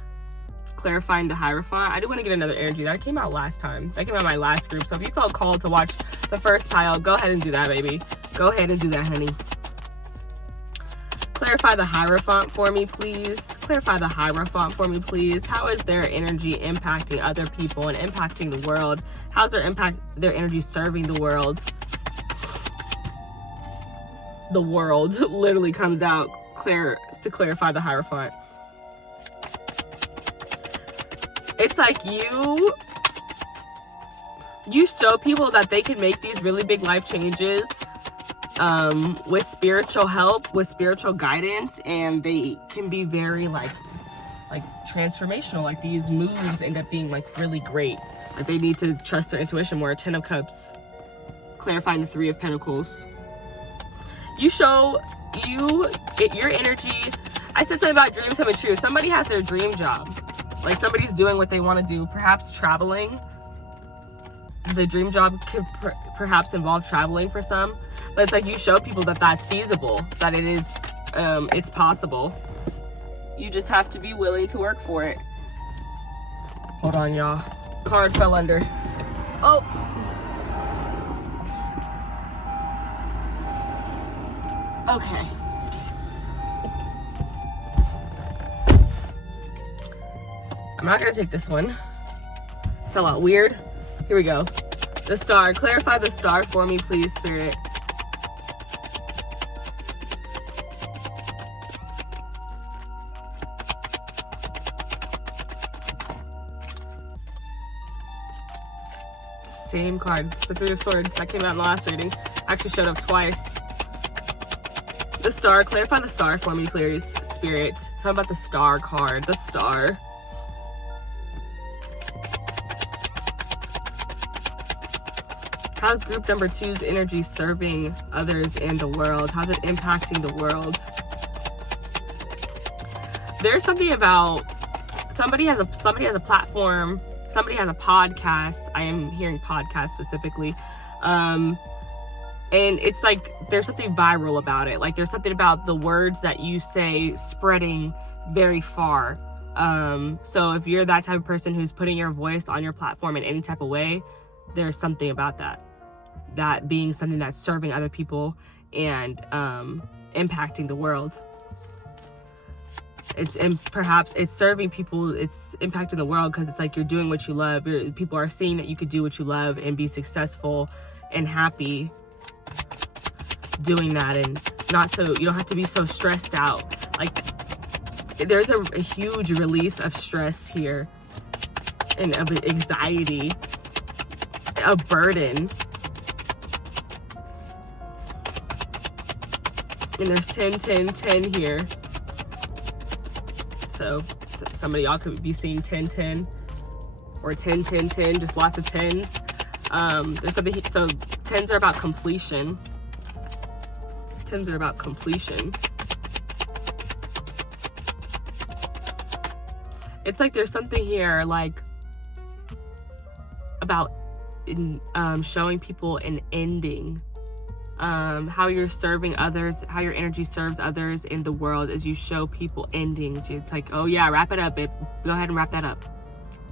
Clarifying the Hierophant. I do want to get another energy. That came out last time. That came out in my last group. So if you felt called to watch the first pile, go ahead and do that, baby. Go ahead and do that, honey. Clarify the Hierophant for me, please. Clarify the Hierophant for me, please. How is their energy impacting other people and impacting the world? How's their energy serving the world? The world literally comes out to clarify the Hierophant. It's like you show people that they can make these really big life changes with spiritual help, with spiritual guidance, and they can be very like transformational. Like, these moves end up being like really great. Like, they need to trust their intuition more. 10 of Cups, clarifying the 3 of Pentacles. You show your energy. I said something about dreams coming true. Somebody has their dream job. Like, somebody's doing what they want to do, perhaps traveling. The dream job could perhaps involve traveling for some. But it's like you show people that that's feasible, that it is, it's possible. You just have to be willing to work for it. Hold on, y'all. Card fell under. Oh! Okay. I'm not gonna take this one. Fell out weird. Here we go. The Star. Clarify the Star for me, please, Spirit. Same card. The 3 of Swords. That came out in the last reading. Actually showed up twice. The Star. Clarify the Star for me, please, Spirit. Talk about the Star card. The Star. How's group number 2's energy serving others and the world? How's it impacting the world? There's something about somebody has a platform, somebody has a podcast. I am hearing podcast specifically. And it's like there's something viral about it. Like, there's something about the words that you say spreading very far. So if you're that type of person who's putting your voice on your platform in any type of way, there's something about that being something that's serving other people and impacting the world. Perhaps it's serving people, it's impacting the world because it's like you're doing what you love. People are seeing that you could do what you love and be successful and happy doing that, and you don't have to be so stressed out. Like, there's a huge release of stress here and of anxiety, a burden. And there's 10, 10, 10 here. So some of y'all could be seeing 10, 10 or 10, 10, 10, just lots of 10s. There's something, so 10s are about completion. 10s are about completion. It's like there's something here like about showing people an ending how you're serving others, how your energy serves others in the world is you show people endings. It's like, oh yeah, wrap it up, babe. Go ahead and wrap that up.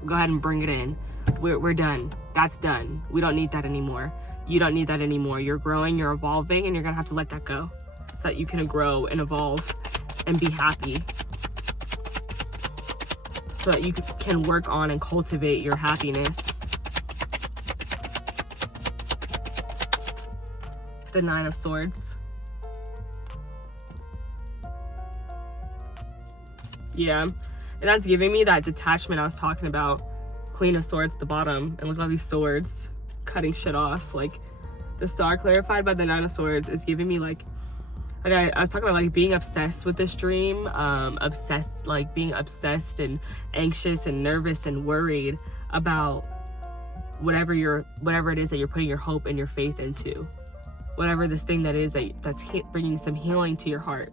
Go ahead and bring it in. We're done. That's done. We don't need that anymore. You don't need that anymore. You're growing, you're evolving, and you're gonna have to let that go so that you can grow and evolve and be happy. So that you can work on and cultivate your happiness. The Nine of Swords. Yeah, and that's giving me that detachment I was talking about. Queen of Swords at the bottom, and look at all these swords cutting shit off. Like, the star clarified by the Nine of Swords is giving me like I was talking about like being obsessed with this dream, being obsessed and anxious and nervous and worried about whatever it is that you're putting your hope and your faith into, whatever this thing that is that's bringing some healing to your heart.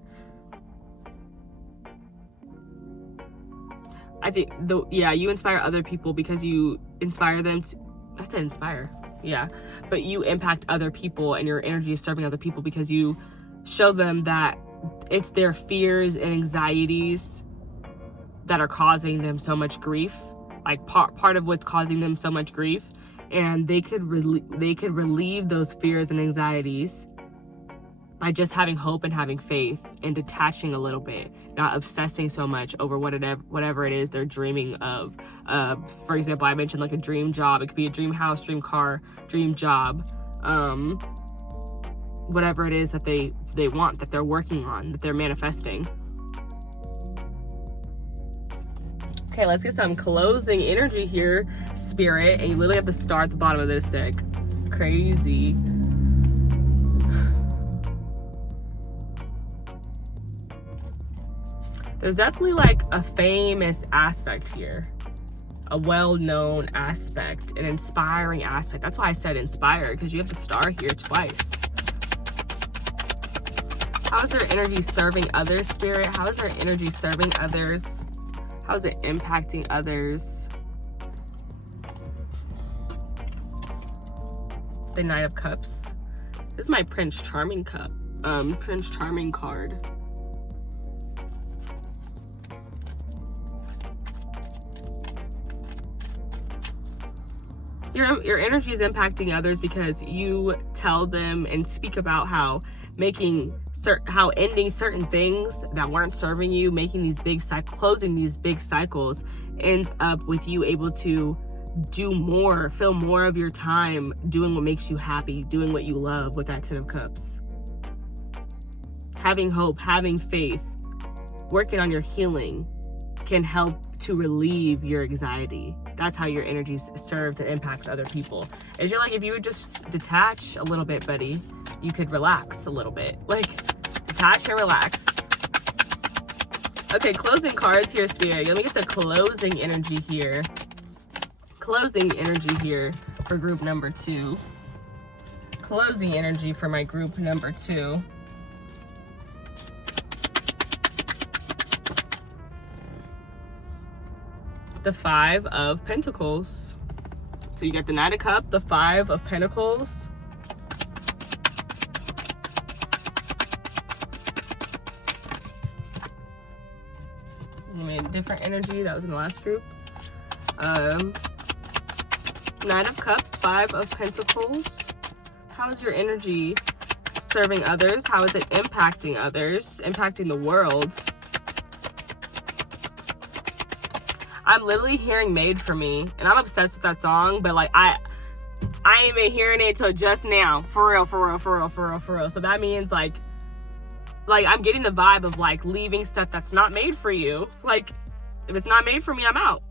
I think you inspire other people because you inspire them to, I said inspire, yeah, but you impact other people and your energy is serving other people because you show them that it's their fears and anxieties that are causing them so much grief, like part of what's causing them so much grief, and they could relieve those fears and anxieties by just having hope and having faith and detaching a little bit, not obsessing so much over whatever it is they're dreaming of. For example, I mentioned like a dream job. It could be a dream house, dream car, dream job, whatever it is that they want, that they're working on, that they're manifesting. Okay, let's get some closing energy here, Spirit. And you literally have the star at the bottom of this deck. Crazy. There's definitely like a famous aspect here, a well-known aspect, an inspiring aspect. That's why I said inspire, because you have the star here twice. How is their energy serving others, Spirit? How is their energy serving others? How is it impacting others? The Knight of Cups. This is my Prince Charming cup. Prince Charming card. Your energy is impacting others because you tell them and speak about how ending certain things that weren't serving you, making these big closing these big cycles, ends up with you able to do more, fill more of your time doing what makes you happy, doing what you love with that Ten of Cups. Having hope, having faith, working on your healing can help to relieve your anxiety. That's how your energy serves and impacts other people. Is you're like, if you would just detach a little bit, buddy, you could relax a little bit. Like, detach and relax. Okay, closing cards here, Spirit. Let me get the closing energy here. Closing energy here for group number 2. Closing energy for my group number 2. The Five of Pentacles. So you got the Knight of Cups, the Five of Pentacles. I mean, different energy. That was in the last group. Knight of Cups, Five of Pentacles. How is your energy serving others? How is it impacting others? Impacting the world? I'm literally hearing Made for Me, and I'm obsessed with that song, but like I ain't been hearing it till just now. For real. So that means like I'm getting the vibe of like leaving stuff that's not made for you. Like, if it's not made for me, I'm out.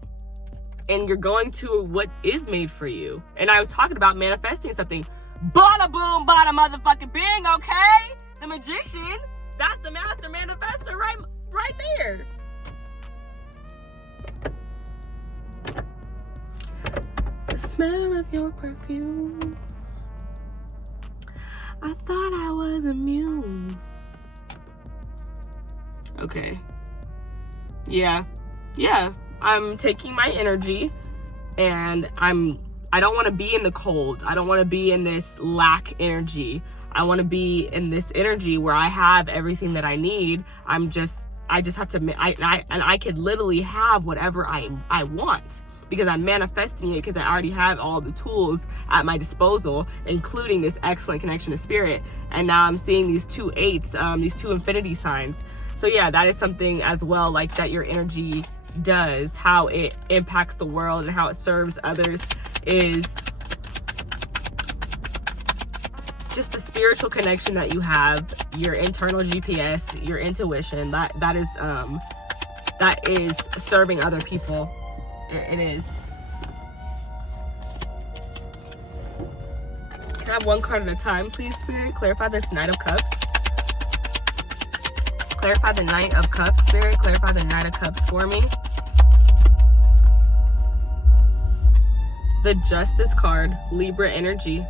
And you're going to what is made for you. And I was talking about manifesting something. Bada boom, bada motherfucking bing, okay? The Magician, that's the master manifester right there. The smell of your perfume. I thought I was immune. Okay. Yeah. I'm taking my energy and I don't want to be in the cold. I don't want to be in this lack energy. I want to be in this energy where I have everything that I need. I just have to, I could literally have whatever I want, because I'm manifesting it, because I already have all the tools at my disposal, including this excellent connection to spirit. And now I'm seeing these 2 8s, these 2 infinity signs. So yeah, that is something as well, like that your energy does, how it impacts the world and how it serves others, is just the spiritual connection that you have, your internal GPS, your intuition, that is serving other people. It is. Can I have one card at a time, please, Spirit? Clarify this Knight of Cups. Clarify the Knight of Cups, Spirit. Clarify the Knight of Cups for me. The Justice card, Libra energy.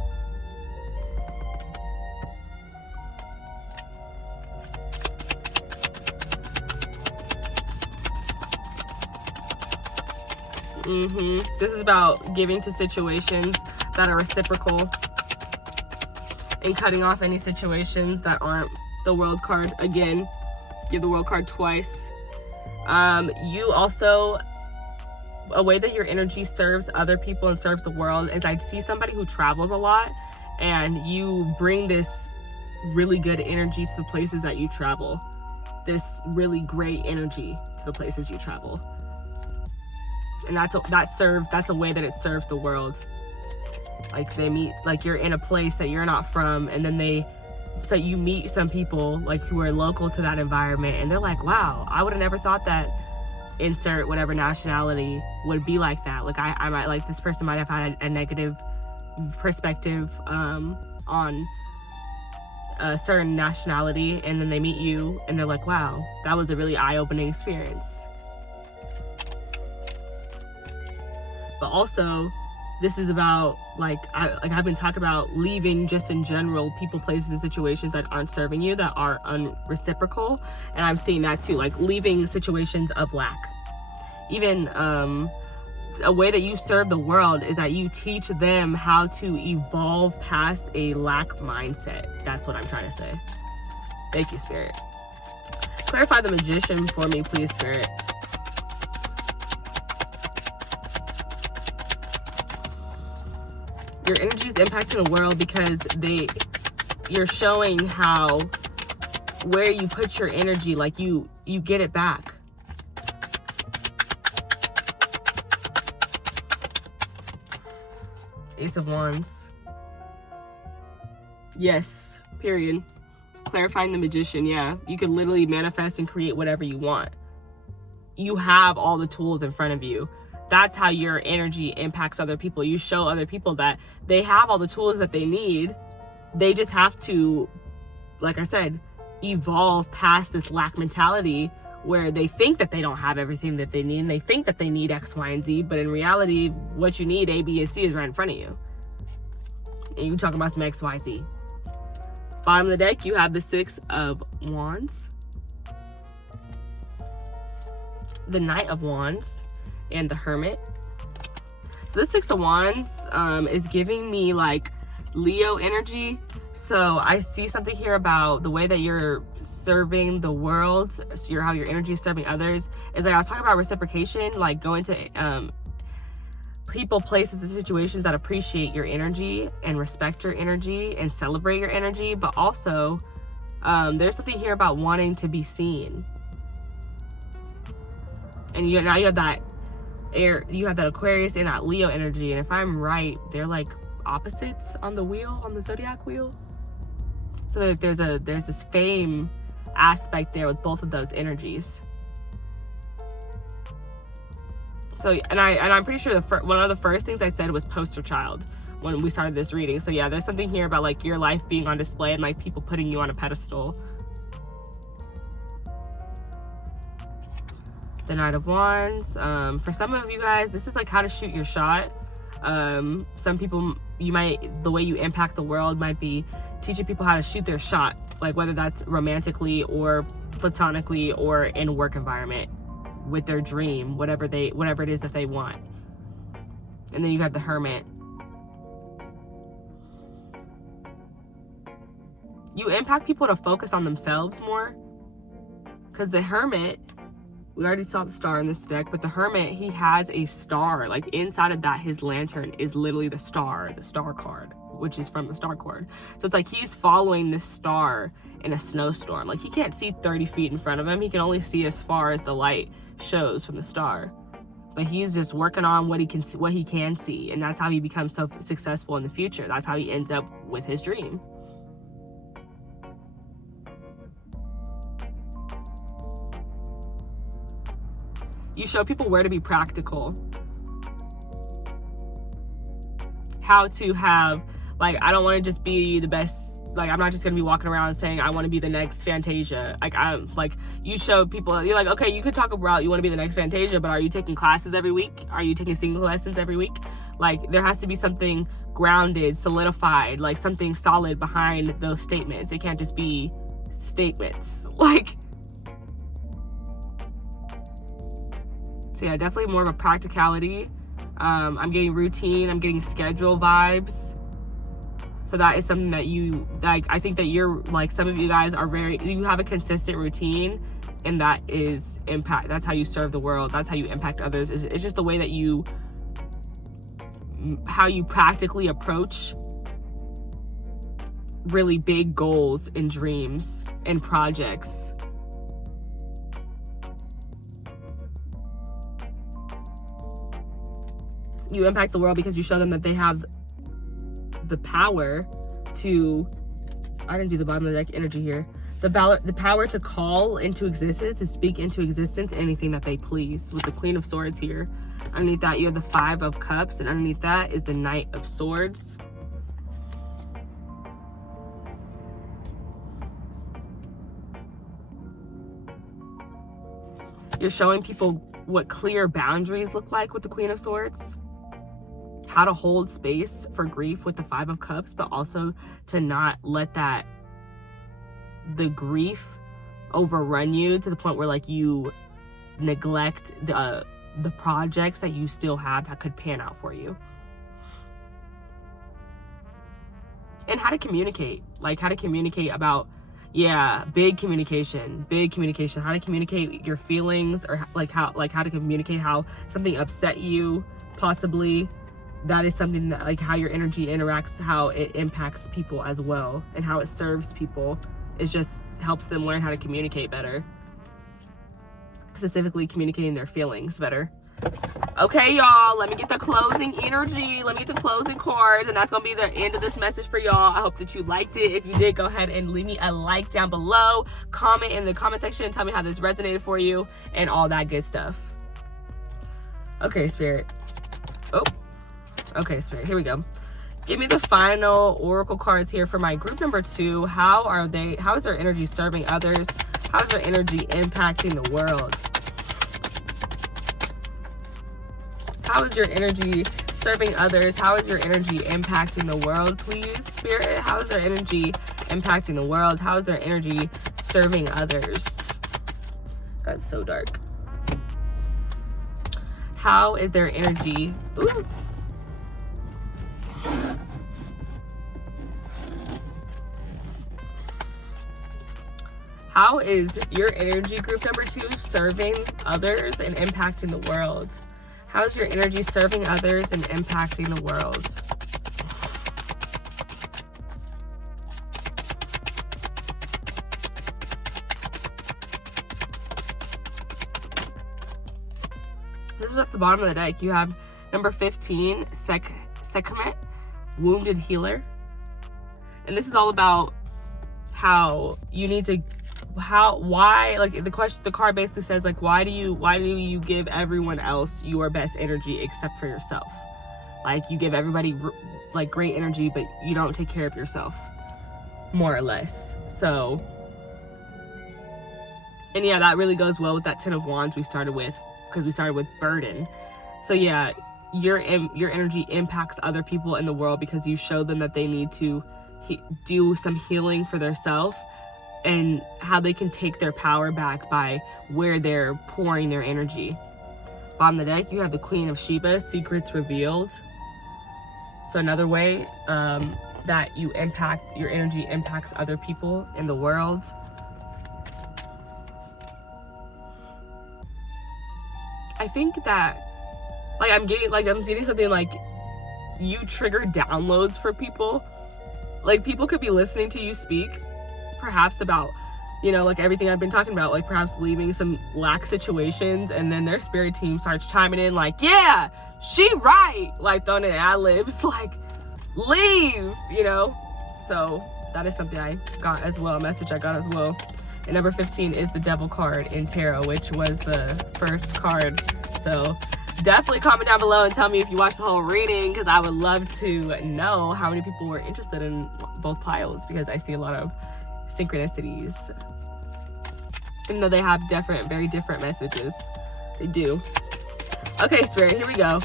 This is about giving to situations that are reciprocal and cutting off any situations that aren't. The World card again. Give the World card twice. You also, a way that your energy serves other people and serves the world is, I see somebody who travels a lot, and you bring this really good energy to the places that you travel. This really great energy to the places you travel. And that's a way that it serves the world. Like they meet, like you're in a place that you're not from, and then so you meet some people like who are local to that environment, and they're like, wow, I would have never thought that insert whatever nationality would be like that. Like I might, like, this person might have had a negative perspective on a certain nationality, and then they meet you and they're like, wow, that was a really eye-opening experience. But also, this is about, I've been talking about leaving just in general, people, places, and situations that aren't serving you, that are unreciprocal. And I'm seeing that too, like leaving situations of lack. Even a way that you serve the world is that you teach them how to evolve past a lack mindset. That's what I'm trying to say. Thank you, Spirit. Clarify the Magician for me, please, Spirit. Your energy is impacting the world because you're showing how, where you put your energy, like you get it back. Ace of Wands. Yes, period. Clarifying the Magician, yeah. You can literally manifest and create whatever you want. You have all the tools in front of you. That's how your energy impacts other people. You show other people that they have all the tools that they need. They just have to, like I said, evolve past this lack mentality where they think that they don't have everything that they need, and they think that they need X, Y, and Z, but in reality, what you need, A, B, and C, is right in front of you. And you talk about some X, Y, Z. Bottom of the deck, you have the Six of Wands, the Knight of Wands, and the Hermit. So the Six of Wands is giving me like Leo energy. So I see something here about the way that you're serving the world, so how your energy is serving others. Is like I was talking about reciprocation, like going to people, places, and situations that appreciate your energy and respect your energy and celebrate your energy. But also, there's something here about wanting to be seen. And now you have that you have that Aquarius and that Leo energy, and if I'm right, they're like opposites on the wheel, on the zodiac wheel. So that there's this fame aspect there with both of those energies. So and I'm pretty sure one of the first things I said was poster child when we started this reading. So yeah, there's something here about like your life being on display and like people putting you on a pedestal. The Knight of Wands. For some of you guys, this is like how to shoot your shot. Some people, the way you impact the world might be teaching people how to shoot their shot, like whether that's romantically or platonically or in a work environment with their dream, whatever it is that they want. And then you have the Hermit. You impact people to focus on themselves more. Because the Hermit, we already saw the star in this deck, but the Hermit, he has a star. Like inside of that, his lantern is literally the star card, which is from the star card. So it's like he's following this star in a snowstorm. Like he can't see 30 feet in front of him. He can only see as far as the light shows from the star. But he's just working on what he can see, and that's how he becomes so successful in the future. That's how he ends up with his dream. You show people where to be practical. How to have, like, I don't want to just be the best. Like, I'm not just gonna be walking around saying I want to be the next Fantasia. Like you show people, you're like, okay, you could talk about you want to be the next Fantasia, but are you taking classes every week? Are you taking single lessons every week? Like, there has to be something grounded, solidified, like something solid behind those statements. It can't just be statements. Like, so yeah, definitely more of a practicality. I'm getting routine. I'm getting schedule vibes. So that is something that you, like, I think that you're, like, some of you guys are you have a consistent routine, and that is impact. That's how you serve the world. That's how you impact others. It's just the way that how you practically approach really big goals and dreams and projects. You impact the world because you show them that they have the power to, I didn't do the bottom of the deck energy here, the power to call into existence, to speak into existence anything that they please, with the Queen of Swords here. Underneath that you have the Five of Cups, and underneath that is the Knight of Swords. You're showing people what clear boundaries look like with the Queen of Swords. How to hold space for grief with the Five of Cups, but also to not let the grief overrun you to the point where, like, you neglect the projects that you still have that could pan out for you. And how to communicate, like how to communicate about, big communication, how to communicate your feelings, or how to communicate how something upset you, possibly. That is something that, like, how your energy interacts, how it impacts people as well, and how it serves people. It just helps them learn how to communicate better. Specifically communicating their feelings better. Okay, y'all, let me get the closing energy. Let me get the closing cards, and that's gonna be the end of this message for y'all. I hope that you liked it. If you did, go ahead and leave me a like down below. Comment in the comment section and tell me how this resonated for you and all that good stuff. Okay, Spirit. Okay, Spirit, here we go. Give me the final oracle cards here for my group number 2. How is their energy serving others? How is their energy impacting the world? How is your energy serving others? How is your energy impacting the world, please, Spirit? How is their energy impacting the world? How is their energy serving others? That's so dark. How is their energy? Ooh. How is your energy, group number 2, serving others and impacting the world? How is your energy serving others and impacting the world? This is at the bottom of the deck. You have number 15, Sekhmet, Wounded Healer. And this is all about how you need to, like, the card basically says, like, why do you give everyone else your best energy except for yourself? Like, you give everybody, like, great energy, but you don't take care of yourself, more or less. So, and yeah, that really goes well with that 10 of Wands we started with, because we started with burden. So yeah, your energy impacts other people in the world because you show them that they need to do some healing for themselves, and how they can take their power back by where they're pouring their energy. On the deck, you have the Queen of Sheba, Secrets Revealed. So another way that your energy impacts other people in the world. I think that I'm getting something like you trigger downloads for people. Like, people could be listening to you speak, perhaps about, like everything I've been talking about, like perhaps leaving some lack situations, and then their spirit team starts chiming in like, yeah, she right, like throwing in ad-libs, like, leave, So that is something I got as well, a message I got as well. And number 15 is the Devil card in tarot, which was the first card. So definitely comment down below and tell me if you watched the whole reading, because I would love to know how many people were interested in both piles, because I see a lot of synchronicities. Even though they have very different messages. They do. Okay, Spirit, here we go.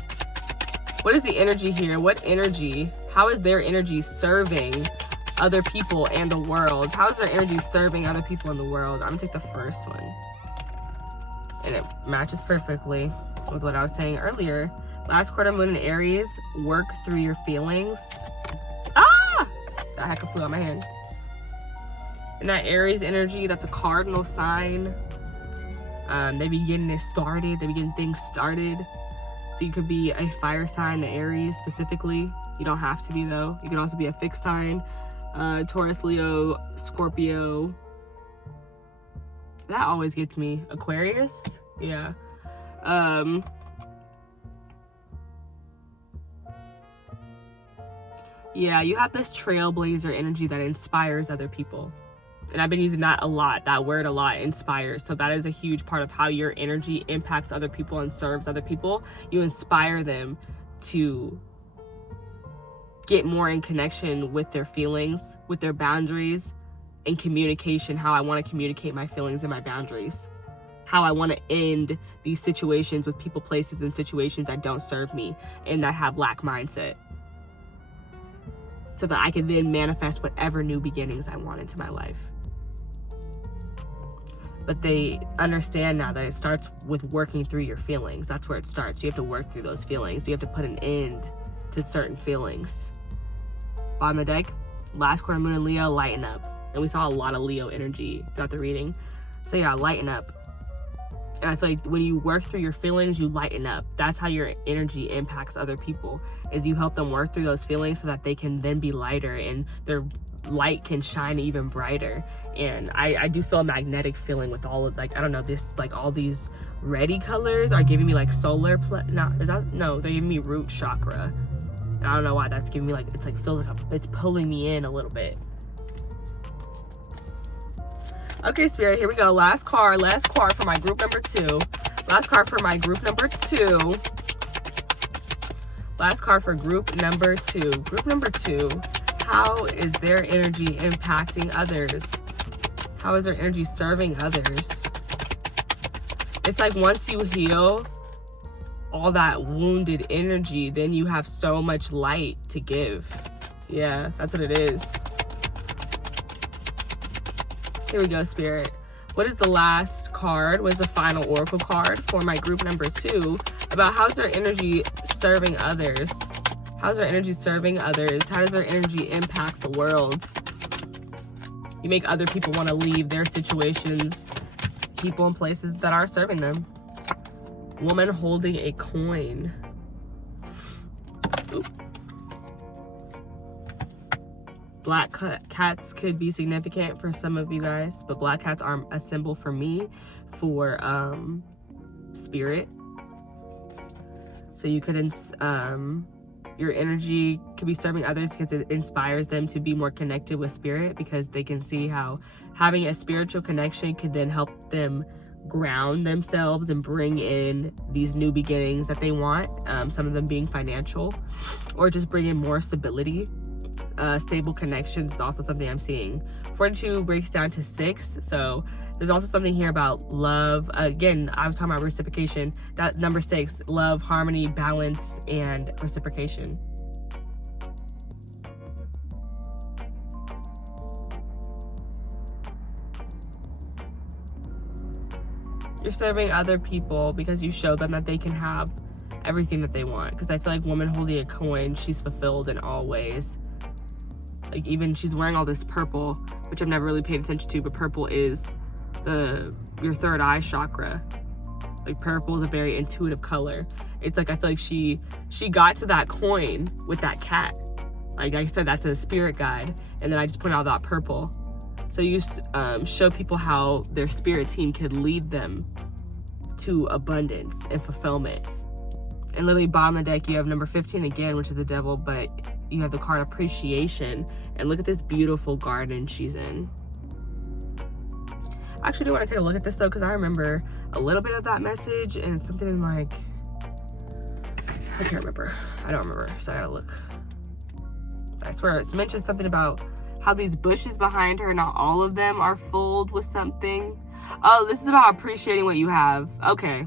What is the energy here? What energy? How is their energy serving other people and the world? How is their energy serving other people in the world? I'm gonna take the first one. And it matches perfectly with what I was saying earlier. Last quarter moon in Aries, work through your feelings. Ah! That heck flew out my hand. And that Aries energy, that's a cardinal sign. They be getting it started. They be getting things started. So you could be a fire sign, the Aries specifically. You don't have to be though. You could also be a fixed sign. Taurus, Leo, Scorpio. That always gets me. Aquarius. Yeah. Yeah, you have this trailblazer energy that inspires other people. And I've been using that word a lot, inspires. So that is a huge part of how your energy impacts other people and serves other people. You inspire them to get more in connection with their feelings, with their boundaries, and communication, how I want to communicate my feelings and my boundaries. How I want to end these situations with people, places, and situations that don't serve me and that have lack mindset. So that I can then manifest whatever new beginnings I want into my life. But they understand now that it starts with working through your feelings. That's where it starts. You have to work through those feelings. You have to put an end to certain feelings. Bottom of the deck, last quarter moon in Leo, lighten up. And we saw a lot of Leo energy throughout the reading. So yeah, lighten up. And I feel like when you work through your feelings, you lighten up. That's how your energy impacts other people, is you help them work through those feelings so that they can then be lighter and their light can shine even brighter. And I do feel a magnetic feeling with all of, like, I don't know, this, like, all these reddy colors are giving me like solar they're giving me root chakra. And I don't know why that's giving me like, it's like, feels like it's pulling me in a little bit. Okay, Spirit, here we go. Last card for my group number 2. Last card for my group number 2. Last card for group number 2. Group number 2, how is their energy impacting others? How is their energy serving others? It's like once you heal all that wounded energy, then you have so much light to give. Yeah, that's what it is. Here we go, Spirit. What is the last card? What is the final oracle card for my group number 2 about how's their energy serving others? How's their energy serving others? How does their energy impact the world? You make other people want to leave their situations, people and places that are serving them. Woman holding a coin. Oop. Black cats could be significant for some of you guys, but black cats are a symbol for me for spirit. So you could your energy could be serving others because it inspires them to be more connected with spirit, because they can see how having a spiritual connection could then help them ground themselves and bring in these new beginnings that they want. Some of them being financial, or just bring in more stability. Stable connections is also something I'm seeing. 42 breaks down to 6, so there's also something here about love. Again, I was talking about reciprocation. That number 6, love, harmony, balance, and reciprocation. You're serving other people because you show them that they can have everything that they want. Because I feel like woman holding a coin, she's fulfilled in all ways. Like, even she's wearing all this purple, which I've never really paid attention to, but purple is your third eye chakra. Like, purple is a very intuitive color. It's like, I feel like she got to that coin with that cat. Like I said, that's a spirit guide. And then I just pointed out that purple. So you show people how their spirit team could lead them to abundance and fulfillment. And literally bottom of the deck, you have number 15 again, which is the devil, but you have the card appreciation. And look at this beautiful garden she's in. I actually do want to take a look at this though, because I remember a little bit of that message, and it's something like, I can't remember. I don't remember, so I gotta look. I swear it's mentioned something about how these bushes behind her, not all of them are filled with something. Oh, this is about appreciating what you have. Okay.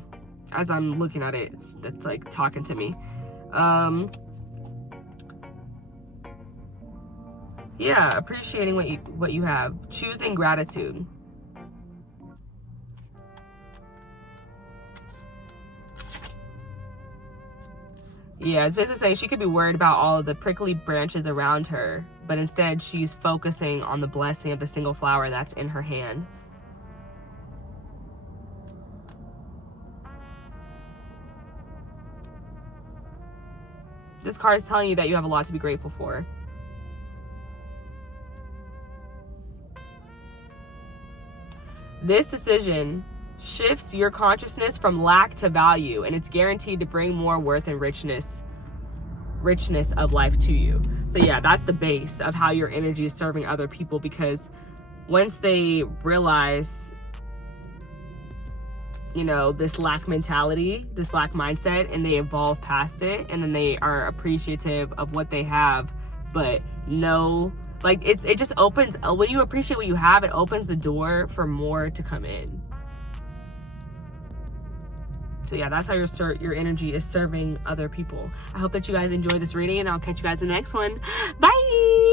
As I'm looking at it, that's like talking to me. Yeah, appreciating what you have. Choosing gratitude. Yeah, it's basically saying she could be worried about all of the prickly branches around her, but instead she's focusing on the blessing of the single flower that's in her hand. This card is telling you that you have a lot to be grateful for. This decision shifts your consciousness from lack to value, and it's guaranteed to bring more worth and richness of life to you. So yeah, that's the base of how your energy is serving other people, because once they realize, you know, this lack mentality, this lack mindset, and they evolve past it, and then they are appreciative of what they have, but no, like it just opens, when you appreciate what you have, it opens the door for more to come in. So yeah, that's how your energy is serving other people. I hope that you guys enjoyed this reading, and I'll catch you guys in the next one. Bye!